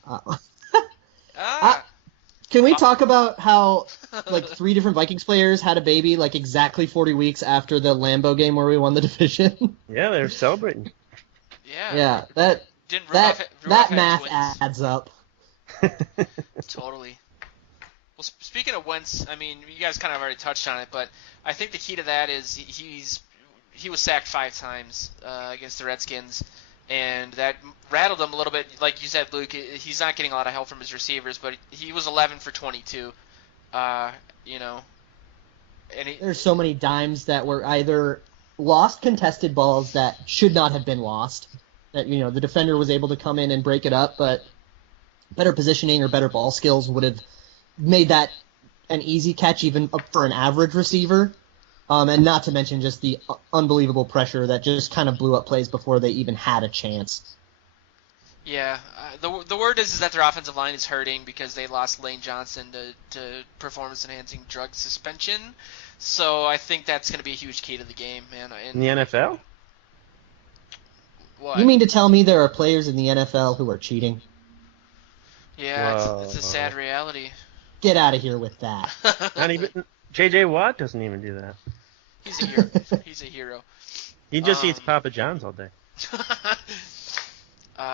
Can we talk about how like 3 different Vikings players had a baby like exactly 40 weeks after the Lambeau game where we won the division? Yeah, they were celebrating. Yeah. Yeah, that math twins. adds up. Totally. Well, speaking of Wentz, I mean, you guys kind of already touched on it, but I think the key to that is he was sacked 5 times against the Redskins, and that rattled him a little bit. Like you said, Luke, he's not getting a lot of help from his receivers, but he was 11 for 22. And there's so many dimes that were either lost contested balls that should not have been lost. That the defender was able to come in and break it up, but better positioning or better ball skills would have made that an easy catch even for an average receiver. And not to mention just the unbelievable pressure that just kind of blew up plays before they even had a chance. Yeah, the word is that their offensive line is hurting because they lost Lane Johnson to performance-enhancing drug suspension. So I think that's going to be a huge key to the game, man. In the NFL? What? You mean to tell me there are players in the NFL who are cheating? Yeah, it's a sad reality. Get out of here with that. Not even J.J. Watt doesn't even do that. He's a hero. He's a hero. He just eats Papa John's all day.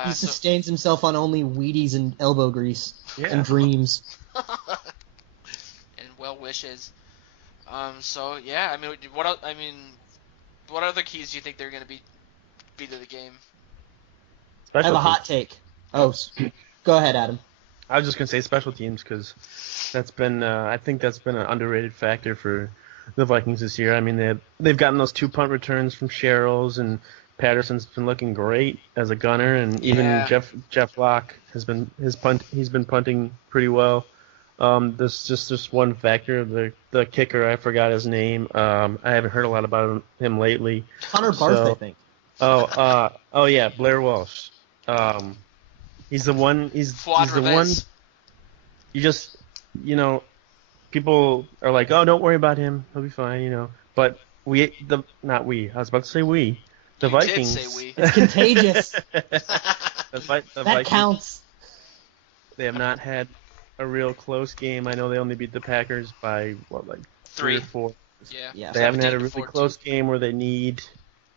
He sustains himself on only Wheaties and elbow grease and dreams. And well wishes. What other keys do you think they're going to be to the game? I have a hot take. Oh, go ahead, Adam. I was just going to say special teams because that's been I think that's been an underrated factor for the Vikings this year. I mean, they've gotten those 2 punt returns from Sherrills, and Patterson's been looking great as a gunner, and even Jeff Locke he's been punting pretty well. There's just this one factor, the kicker, I forgot his name. I haven't heard a lot about him lately. Connor Barth, I think. Oh yeah, Blair Walsh. He's the one. He's the one. You just, people are like, oh, don't worry about him. He'll be fine, But I was about to say we. The you Vikings. Did say we. It's contagious. the that Vikings, counts. They have not had a real close game. I know they only beat the Packers by 3 or 4. Yeah. They haven't had a really close game where they need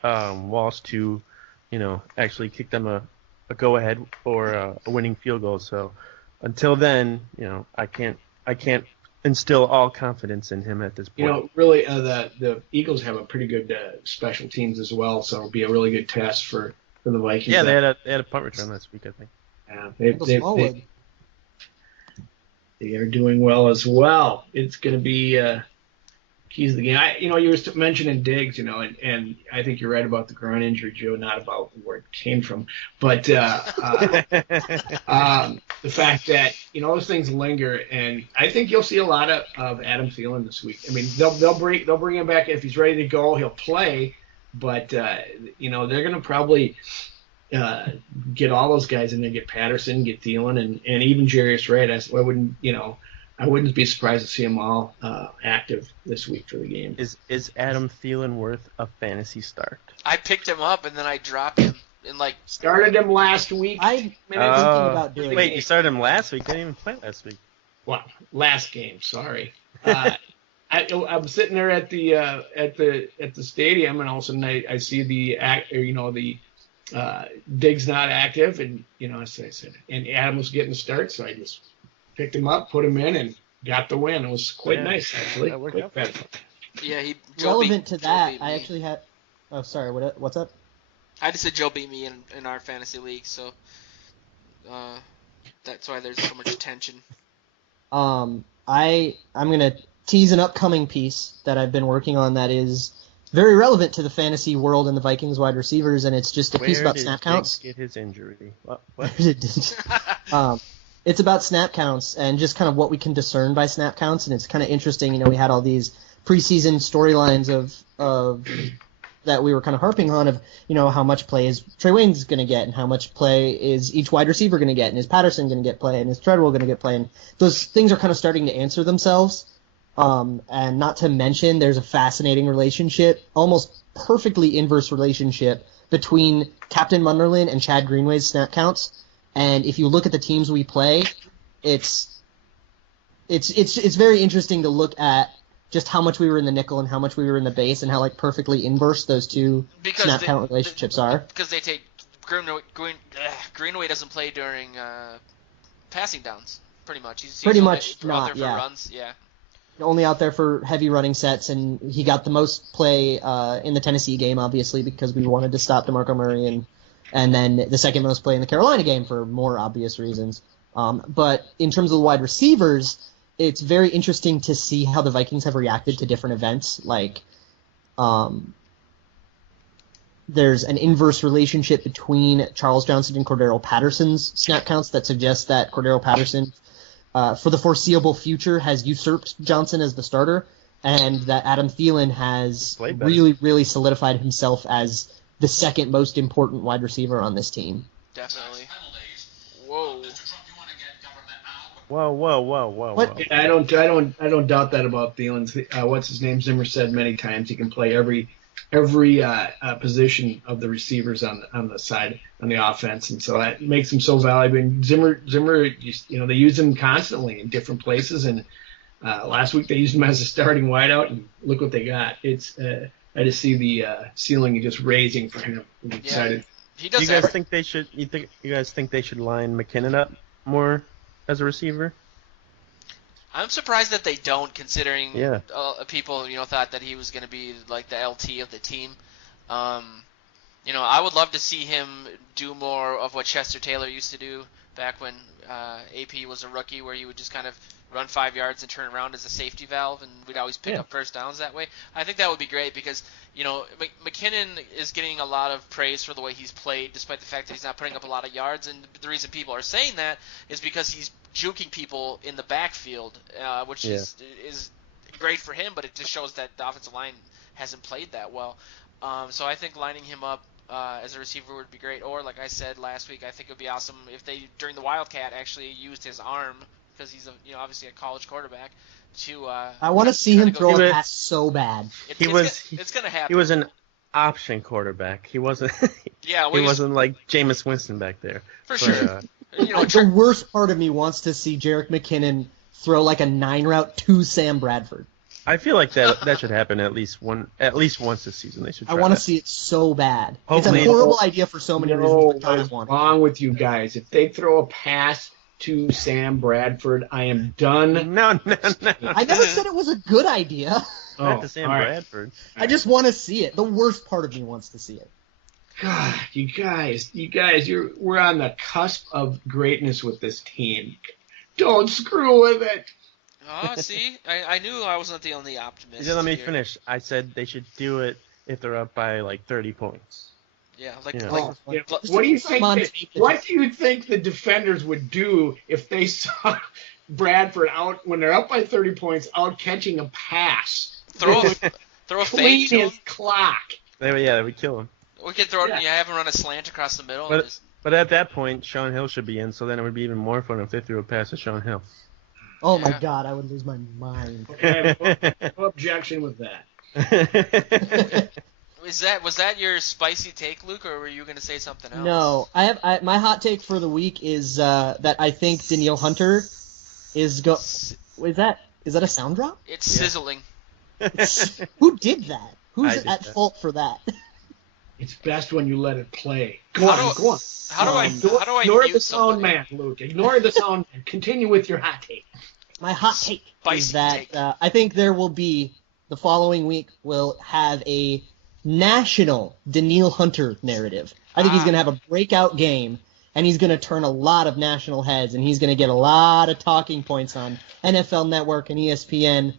Walsh to, actually kick them a go-ahead or a winning field goal. So until then, I can't instill all confidence in him at this point. Really, the Eagles have a pretty good special teams as well, so it'll be a really good test for the Vikings. Yeah, they had a punt return last week, I think. Yeah, they are doing well as well. It's going to be keys of the game. You were mentioning Diggs, and I think you're right about the groin injury, Joe, not about where it came from, but the fact that those things linger, and I think you'll see a lot of Adam Thielen this week. I mean, they'll bring him back if he's ready to go. He'll play, but they're going to probably get all those guys in there, get Patterson, get Thielen, and even Jarius Wright. I wouldn't I wouldn't be surprised to see them all active this week for the game. Is Adam Thielen worth a fantasy start? I picked him up and then I dropped him in like. Started him last week. I'm thinking about doing Wait, it. you started him last week? Didn't even play last week. Well, last game. Sorry. I'm sitting there at the stadium, and all of a sudden I see the Diggs not active, and as I said, and Adam was getting the start, so I just picked him up, put him in, and got the win. It was quite nice, actually. That worked out. Yeah, relevant to that, I actually had. Oh, sorry. What's up? I just said Joe beat me in our fantasy league, so that's why there's so much tension. I'm gonna tease an upcoming piece that I've been working on that is very relevant to the fantasy world and the Vikings wide receivers, and it's just a piece about snap counts. Where did Diggs get his injury? What? It's about snap counts and just kind of what we can discern by snap counts, and it's kind of interesting. We had all these preseason storylines of that we were kind of harping on of, how much play is Trey Waynes going to get and how much play is each wide receiver going to get, and is Patterson going to get play and is Treadwell going to get play, and those things are kind of starting to answer themselves. And not to mention, there's a fascinating relationship, almost perfectly inverse relationship between Captain Munderland and Chad Greenway's snap counts. And if you look at the teams we play, it's very interesting to look at just how much we were in the nickel and how much we were in the base, and how completely inverse those two snap count relationships are. Because they take Greenway doesn't play during passing downs, pretty much. He's pretty out much there not. for Yeah. runs. Yeah. Only out there for heavy running sets, and he got the most play in the Tennessee game, obviously, because we wanted to stop DeMarco Murray, and then the second most play in the Carolina game for more obvious reasons. But in terms of the wide receivers, it's very interesting to see how the Vikings have reacted to different events. There's an inverse relationship between Charles Johnson and Cordero Patterson's snap counts that suggests that Cordero Patterson, for the foreseeable future, has usurped Johnson as the starter, and that Adam Thielen has really, really solidified himself as the second most important wide receiver on this team. Definitely. Whoa. Whoa. What? Yeah, I don't doubt that about Thielen's. What's his name? Zimmer said many times he can play every position of the receivers on the side on the offense, and so that makes him so valuable. And Zimmer, they use him constantly in different places, and last week they used him as a starting wideout, and look what they got. It's I just see the ceiling just raising for him. I'm excited. He does. You guys think they should line McKinnon up more as a receiver? I'm surprised that they don't, considering people thought that he was going to be like the LT of the team. I would love to see him do more of what Chester Taylor used to do back when AP was a rookie, where he would just kind of run 5 yards and turn around as a safety valve, and we'd always pick up first downs that way. I think that would be great because, McKinnon is getting a lot of praise for the way he's played, despite the fact that he's not putting up a lot of yards. And the reason people are saying that is because he's juking people in the backfield, which is great for him, but it just shows that the offensive line hasn't played that well. So I think lining him up as a receiver would be great. Or, like I said last week, I think it would be awesome if they, during the Wildcat, actually used his arm, because he's obviously a college quarterback, to I want to see him throw a pass so bad. It's gonna happen. He was an option quarterback. He wasn't. He wasn't like Jameis Winston back there. For sure. The worst part of me wants to see Jerick McKinnon throw like a 9-route to Sam Bradford. I feel like that should happen at least once this season. They should. I want to see it so bad. Hopefully, it's a horrible idea for so many reasons. What is wrong with you guys? If they throw a pass to Sam Bradford, I am done. No. I never said it was a good idea. Not to Sam Bradford. I just want to see it. The worst part of me wants to see it. God, you guys, we're on the cusp of greatness with this team. Don't screw with it. Oh, see, I knew I wasn't the only optimist. Just let me finish. I said they should do it if they're up by like 30 points. Yeah, what do you think the defenders would do if they saw Bradford out when they're up by 30 points, out catching a pass? Throw a fake to him. Clock. They would kill him. We could throw it. Yeah, have him run a slant across the middle. But at that point, Sean Hill should be in. So then it would be even more fun if they threw a pass to Sean Hill. Oh my God, I would lose my mind. Okay, no objection with that. Was that your spicy take, Luke, or were you going to say something else? No, my hot take for the week is that I think Danielle Hunter is Is that a sound drop? It's sizzling. Who did that? Who's did at that. fault for that? It's best when you let it play. Go on. How do I Ignore mute the sound somebody? man, Luke. Ignore the sound man. Continue with your hot take. My hot take is Spicy that take. I think there will be, the following week, will have a national Danielle Hunter narrative. I think he's going to have a breakout game, and he's going to turn a lot of national heads, and he's going to get a lot of talking points on NFL Network and ESPN.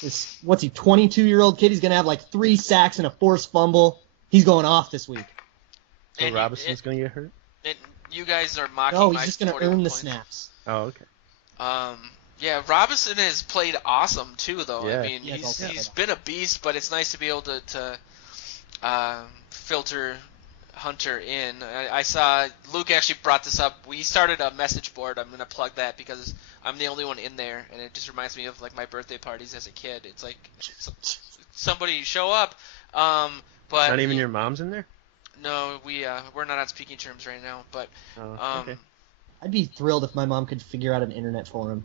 This, 22-year-old kid? He's going to have like 3 sacks and a forced fumble. He's going off this week. So And Robinson's going to get hurt? And you guys are mocking No, my he's just going to 41 earn the points. snaps. Oh, okay. Yeah, Robinson has played awesome too, though. Yeah. I mean, Yeah, he's been a beast, but it's nice to be able to filter Hunter in. I saw Luke actually brought this up. We started a message board. I'm gonna plug that because I'm the only one in there, and it just reminds me of like my birthday parties as a kid. It's like somebody show up, but Not even your mom's in there? No, we're not on speaking terms right now. But Okay. I'd be thrilled if my mom could figure out an internet forum.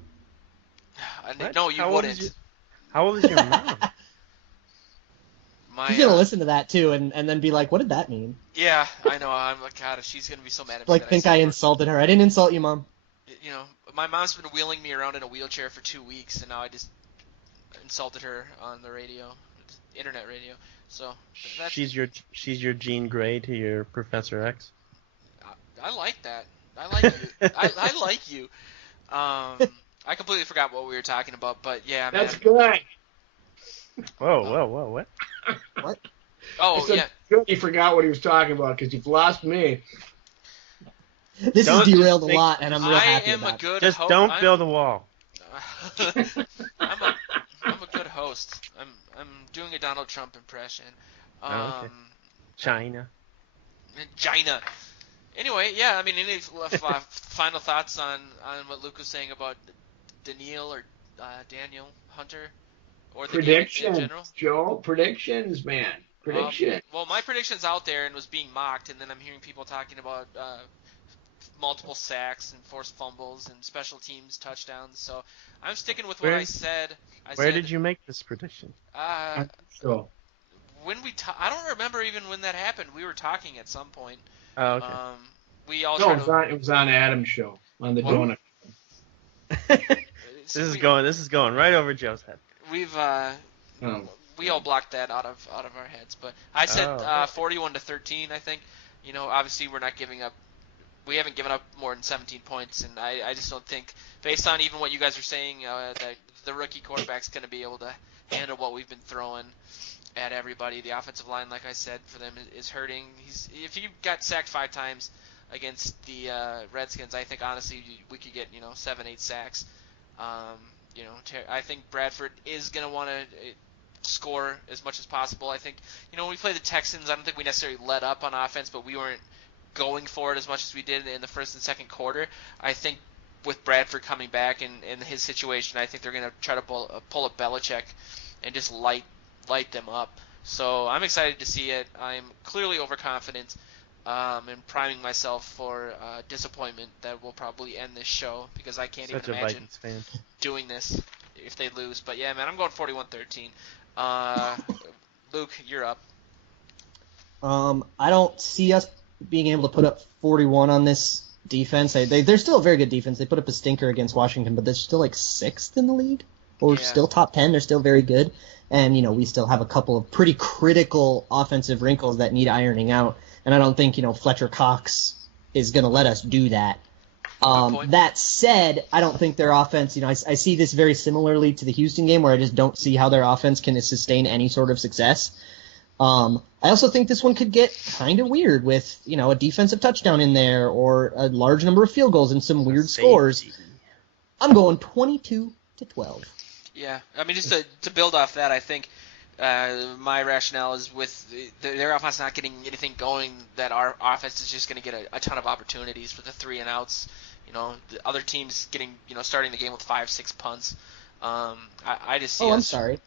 What? no, you How old is wouldn't. How old is your mom? He's going to listen to that, too, and then be like, what did that mean? Yeah, I know. I'm like, God, she's gonna be so mad at me. Like, that think said I it. insulted her. I didn't insult you, Mom. You know, my mom's been wheeling me around in a wheelchair for 2 weeks, and now I just insulted her on the radio, internet radio. So that's, She's your Jean Grey to your Professor X. I like that. I like you. I like you. I completely forgot what we were talking about, but yeah, man. That's good. Whoa, what? What? Oh It's yeah. good he forgot what he was talking about because you've lost me. This Don't is derailed a think- lot, and I'm real I happy am a about it. good Just host. don't build a wall. I'm a good host. I'm doing a Donald Trump impression. Okay. China. China. Anyway, yeah. I mean, any final thoughts on what Luke was saying about Danielle or Daniel Hunter, or the game in Predictions, general? Joe. Predictions, man. Predictions. Well, my prediction's out there and was being mocked, and then I'm hearing people talking about multiple sacks and forced fumbles and special teams touchdowns. So I'm sticking with what I said. Where did you make this prediction? So When I don't remember even when that happened. We were talking at some point. Oh, okay. We all no, tried it was on Adam's show on the donut. This is going right over Joe's head. We've we all blocked that out of our heads. But I said 41-13. I think. You know, obviously we're not giving up. We haven't given up more than 17 points, and I just don't think, based on even what you guys are saying, that the rookie quarterback's going to be able to handle what we've been throwing at everybody. The offensive line, like I said, for them is hurting. If he got sacked 5 times against the Redskins, I think honestly we could get 7-8 sacks. I think Bradford is going to want to score as much as possible. I think when we play the Texans, I don't think we necessarily let up on offense, but we weren't going for it as much as we did in the first and second quarter. I think with Bradford coming back and his situation, I think they're going to try to pull a Belichick and just light them up. So I'm excited to see it. I'm clearly overconfident and priming myself for disappointment that will probably end this show because I can't Such even a imagine Vikings fan. doing this if they lose. But yeah, man, I'm going 41-13. Luke, you're up. I don't see us being able to put up 41 on this defense. They're still a very good defense. They put up a stinker against Washington, but they're still like 6th in the league or still top 10. They're still very good. And, we still have a couple of pretty critical offensive wrinkles that need ironing out. And I don't think, Fletcher Cox is going to let us do that. That said, I don't think their offense, I see this very similarly to the Houston game where I just don't see how their offense can sustain any sort of success. I also think this one could get kind of weird with, a defensive touchdown in there or a large number of field goals and some weird scores. I'm going 22-12. Yeah, I mean, just to build off that, I think my rationale is with their offense not getting anything going, that our offense is just going to get a ton of opportunities with the 3 and outs. The other teams getting, starting the game with 5-6 punts. I just see I'm sorry.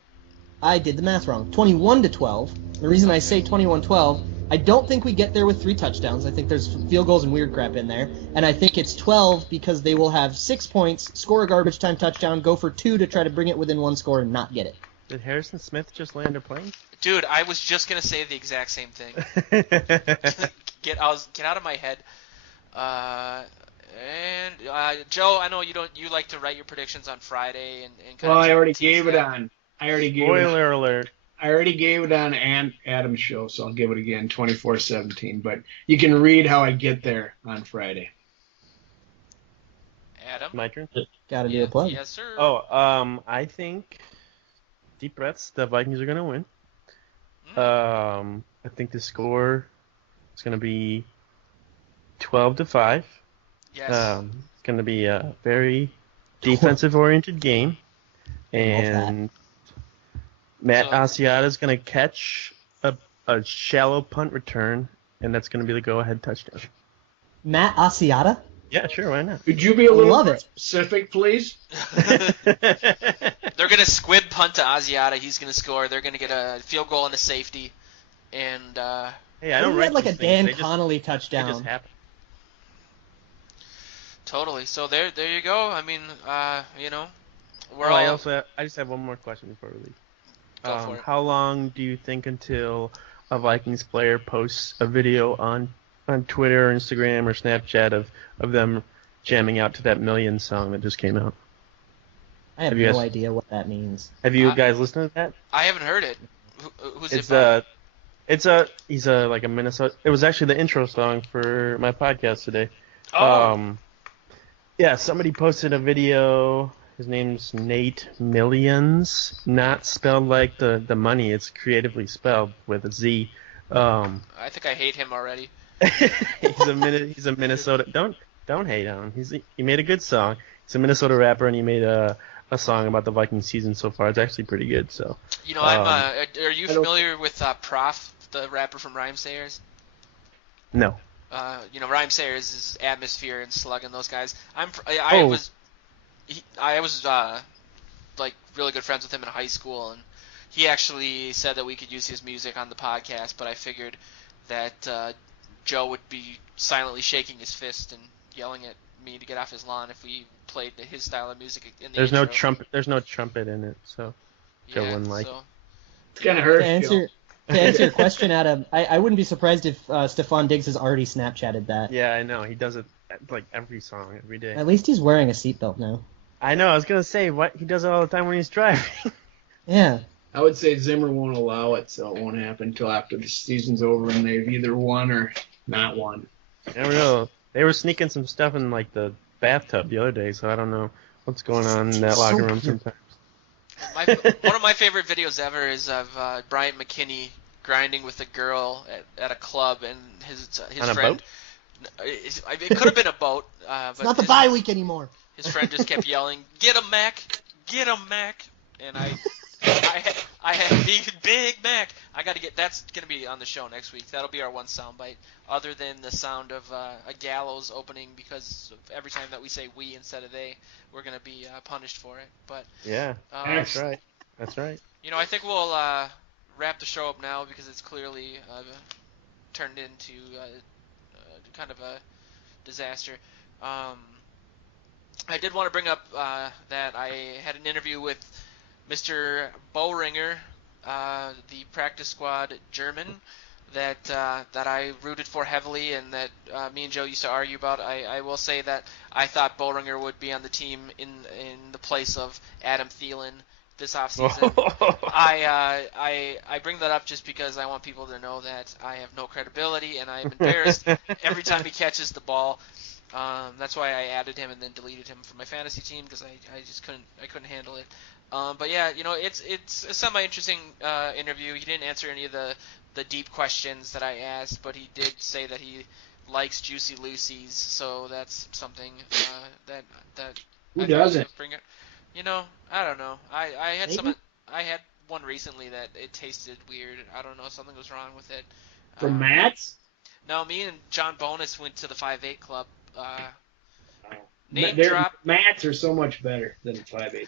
I did the math wrong. 21-12. The reason I say 21-12, I don't think we get there with 3 touchdowns. I think there's field goals and weird crap in there. And I think it's 12 because they will have 6 points, score a garbage time touchdown, go for 2 to try to bring it within 1 score and not get it. Did Harrison Smith just land a plane? Dude, I was just gonna say the exact same thing. Get out of my head. Joe, I know you like to write your predictions on Friday and kind Well, of I already gave it on. Spoiler alert. I already gave it on Adam's show, so I'll give it again, 24-17. But you can read how I get there on Friday. Adam. My turn. Gotta do a plug. Yes, sir. I think, deep breaths, the Vikings are gonna win. I think the score is gonna be 12-5. Yes. It's gonna be a very defensive-oriented game, and Matt Asiata is going to catch a shallow punt return, and that's going to be the go-ahead touchdown. Matt Asiata? Yeah, sure, why not? Could you be a little more specific, please? They're going to squib punt to Asiata. He's going to score. They're going to get a field goal and a safety. And hey, I don't write had like a these things. Dan Connolly touchdown. They just happen. Totally. So there you go. I mean, I just have one more question before we leave. Go for it. How long do you think until a Vikings player posts a video on Twitter or Instagram or Snapchat of them jamming out to that Millions song that just came out? I have no idea what that means. Have you guys listened to that? I haven't heard it. Who's it by? He's like a Minnesota. It was actually the intro song for my podcast today. Oh. Yeah, somebody posted a video. His name's Nate Millions, not spelled like the money. It's creatively spelled with a Z. I think I hate him already. He's a Minnesota. Don't hate on him. He made a good song. He's a Minnesota rapper, and he made a song about the Viking season so far. It's actually pretty good. So. Are you familiar with Prof, the rapper from Rhymesayers? No. Rhymesayers is Atmosphere and Slug and those guys. I was like really good friends with him in high school, and he actually said that we could use his music on the podcast, but I figured that Joe would be silently shaking his fist and yelling at me to get off his lawn if we played his style of music in the There's intro. no trumpet. There's no trumpet in it, so Joe wouldn't like. So, it's gonna hurt. To answer your question, Adam, I wouldn't be surprised if Stephon Diggs has already Snapchatted that. Yeah, I know. He does it like every song, every day. At least he's wearing a seatbelt now. I know. I was gonna say he does it all the time when he's driving. Yeah. I would say Zimmer won't allow it, so it won't happen until after the season's over and they've either won or not won. I don't know. They were sneaking some stuff in like the bathtub the other day, so I don't know what's going on in that locker room sometimes. One of my favorite videos ever is of Bryant McKinney grinding with a girl at a club, and his on friend. It could have been a boat. It's but not the bye week anymore. His friend just kept yelling, "Get him, Mac! Get him, Mac!" And I had Big Mac. That's gonna be on the show next week. That'll be our one soundbite, other than the sound of a gallows opening, because of every time that we say we instead of they, we're gonna be punished for it. But yeah, that's right. That's right. I think we'll wrap the show up now because it's clearly turned into kind of a disaster. I did want to bring up that I had an interview with Mr. Boehringer, the practice squad German, that I rooted for heavily, and that me and Joe used to argue about. I will say that I thought Boehringer would be on the team in the place of Adam Thielen this offseason. I bring that up just because I want people to know that I have no credibility, and I'm embarrassed every time he catches the ball. That's why I added him and then deleted him from my fantasy team, because I just couldn't handle it. But yeah, it's a semi-interesting interview. He didn't answer any of the deep questions that I asked, but he did say that he likes Juicy Lucy's, so that's something that who doesn't bring it. I don't know. I had Maybe? I had one recently that it tasted weird. I don't know, something was wrong with it. From Matt's? No, me and John Bonus went to the 5-8 Club. Name Their drop. Mats are so much better than 5-8 Club.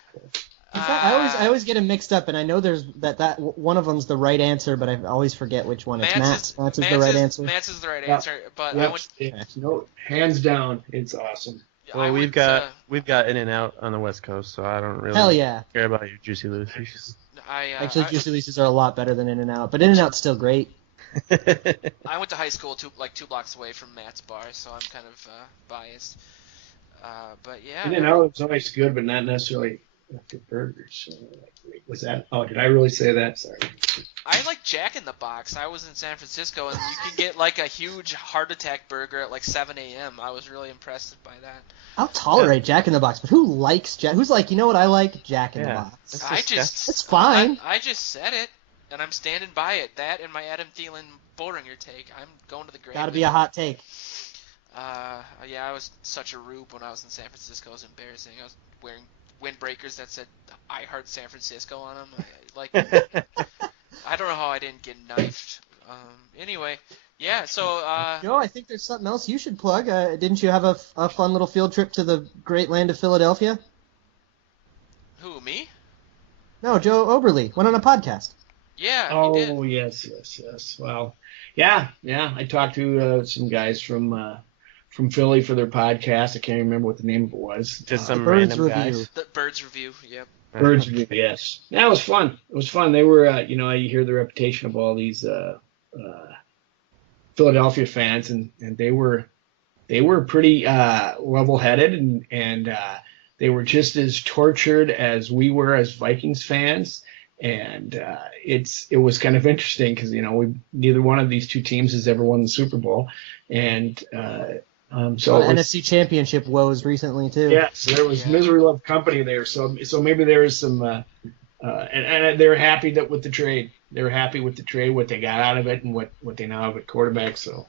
In fact, I always get them mixed up, and I know there's that one of them's the right answer, but I always forget which one it's. Matt's is the right answer. Matt's is the right answer, but yep. I went. Hands down, it's awesome. Well, we've got In-N-Out on the West Coast, so I don't really care about your Juicy Lucy's. Actually, Juicy Lucy's are a lot better than In-N-Out, but In-N-Out's still great. I went to high school 2 blocks away from Matt's bar, so I'm kind of biased. But yeah. In-N-Out is always good, but not necessarily after burgers. Was that? Oh, did I really say that? Sorry. I like Jack in the Box. I was in San Francisco, and you can get like a huge heart attack burger at like 7 a.m. I was really impressed by that. I'll tolerate Jack in the Box, but who likes Jack? Who's like, you know what I like? Jack in the Box. It's fine. I just said it, and I'm standing by it. That and my Adam Thielen Bullringer take. I'm going to the grave. Gotta be a hot take. Yeah, I was such a rube when I was in San Francisco. It was embarrassing. I was wearing windbreakers that said "I Heart San Francisco" on them. I don't know how I didn't get knifed. Anyway, yeah. So. Joe, I think there's something else you should plug. Didn't you have a fun little field trip to the great land of Philadelphia? Who, me? No, Joe Oberle went on a podcast. Yeah. Oh, he did. yes. Well, yeah. I talked to some guys from Philly for their podcast. I can't remember what the name of it was. Just some random guys. The Birds Review, yep. Birds Review, yes. Yeah, it was fun. They were, you hear the reputation of all these Philadelphia fans, and they were pretty level-headed, and they were just as tortured as we were as Vikings fans. And it was kind of interesting because neither one of these two teams has ever won the Super Bowl, and so NFC Championship woes recently too. Yeah, so there was misery love company there. So maybe there was some, and they were happy with the trade. They were happy with the trade, what they got out of it, and what they now have at quarterback. So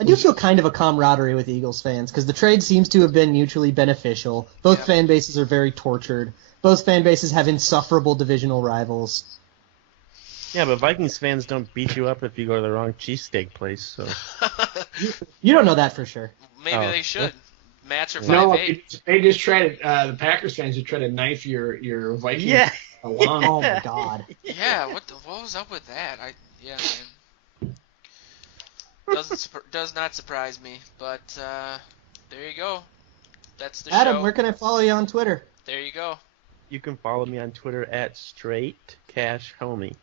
I do feel kind of a camaraderie with Eagles fans because the trade seems to have been mutually beneficial. Both fan bases are very tortured. Both fan bases have insufferable divisional rivals. Yeah, but Vikings fans don't beat you up if you go to the wrong cheesesteak place. So you don't know that for sure. Maybe they should. Match or 5-8. No, they just try to. The Packers fans just try to knife your Vikings along. Oh my God. Yeah, what was up with that? Man. Does not surprise me, but there you go. That's the show. Adam, where can I follow you on Twitter? There you go. You can follow me on Twitter at StraightCashHomie.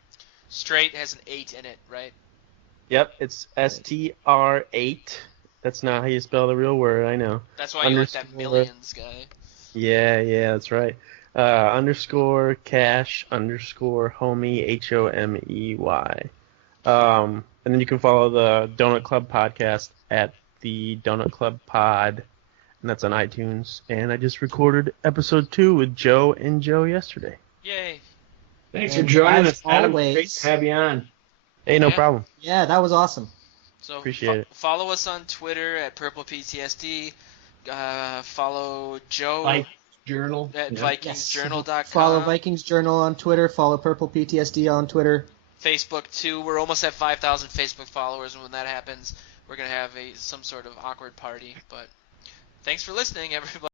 Straight has an 8 in it, right? Yep, it's STR8. That's not how you spell the real word, I know. That's why you're like that millions guy. Yeah, that's right. _cash _homie HOMEY. And then you can follow the Donut Club podcast at the Donut Club Pod, and that's on iTunes. And I just recorded episode 2 with Joe and Joe yesterday. Yay. Thanks for joining us, Adam. Always. Great to have you on. Hey, no problem. Yeah, that was awesome. So appreciate it. Follow us on Twitter at purplePTSD. Follow Joe Vikings Journal at VikingsJournal.com. Follow Vikings Journal on Twitter. Follow PurplePTSD on Twitter. Facebook too. We're almost at 5,000 Facebook followers, and when that happens, we're gonna have some sort of awkward party. But thanks for listening, everybody.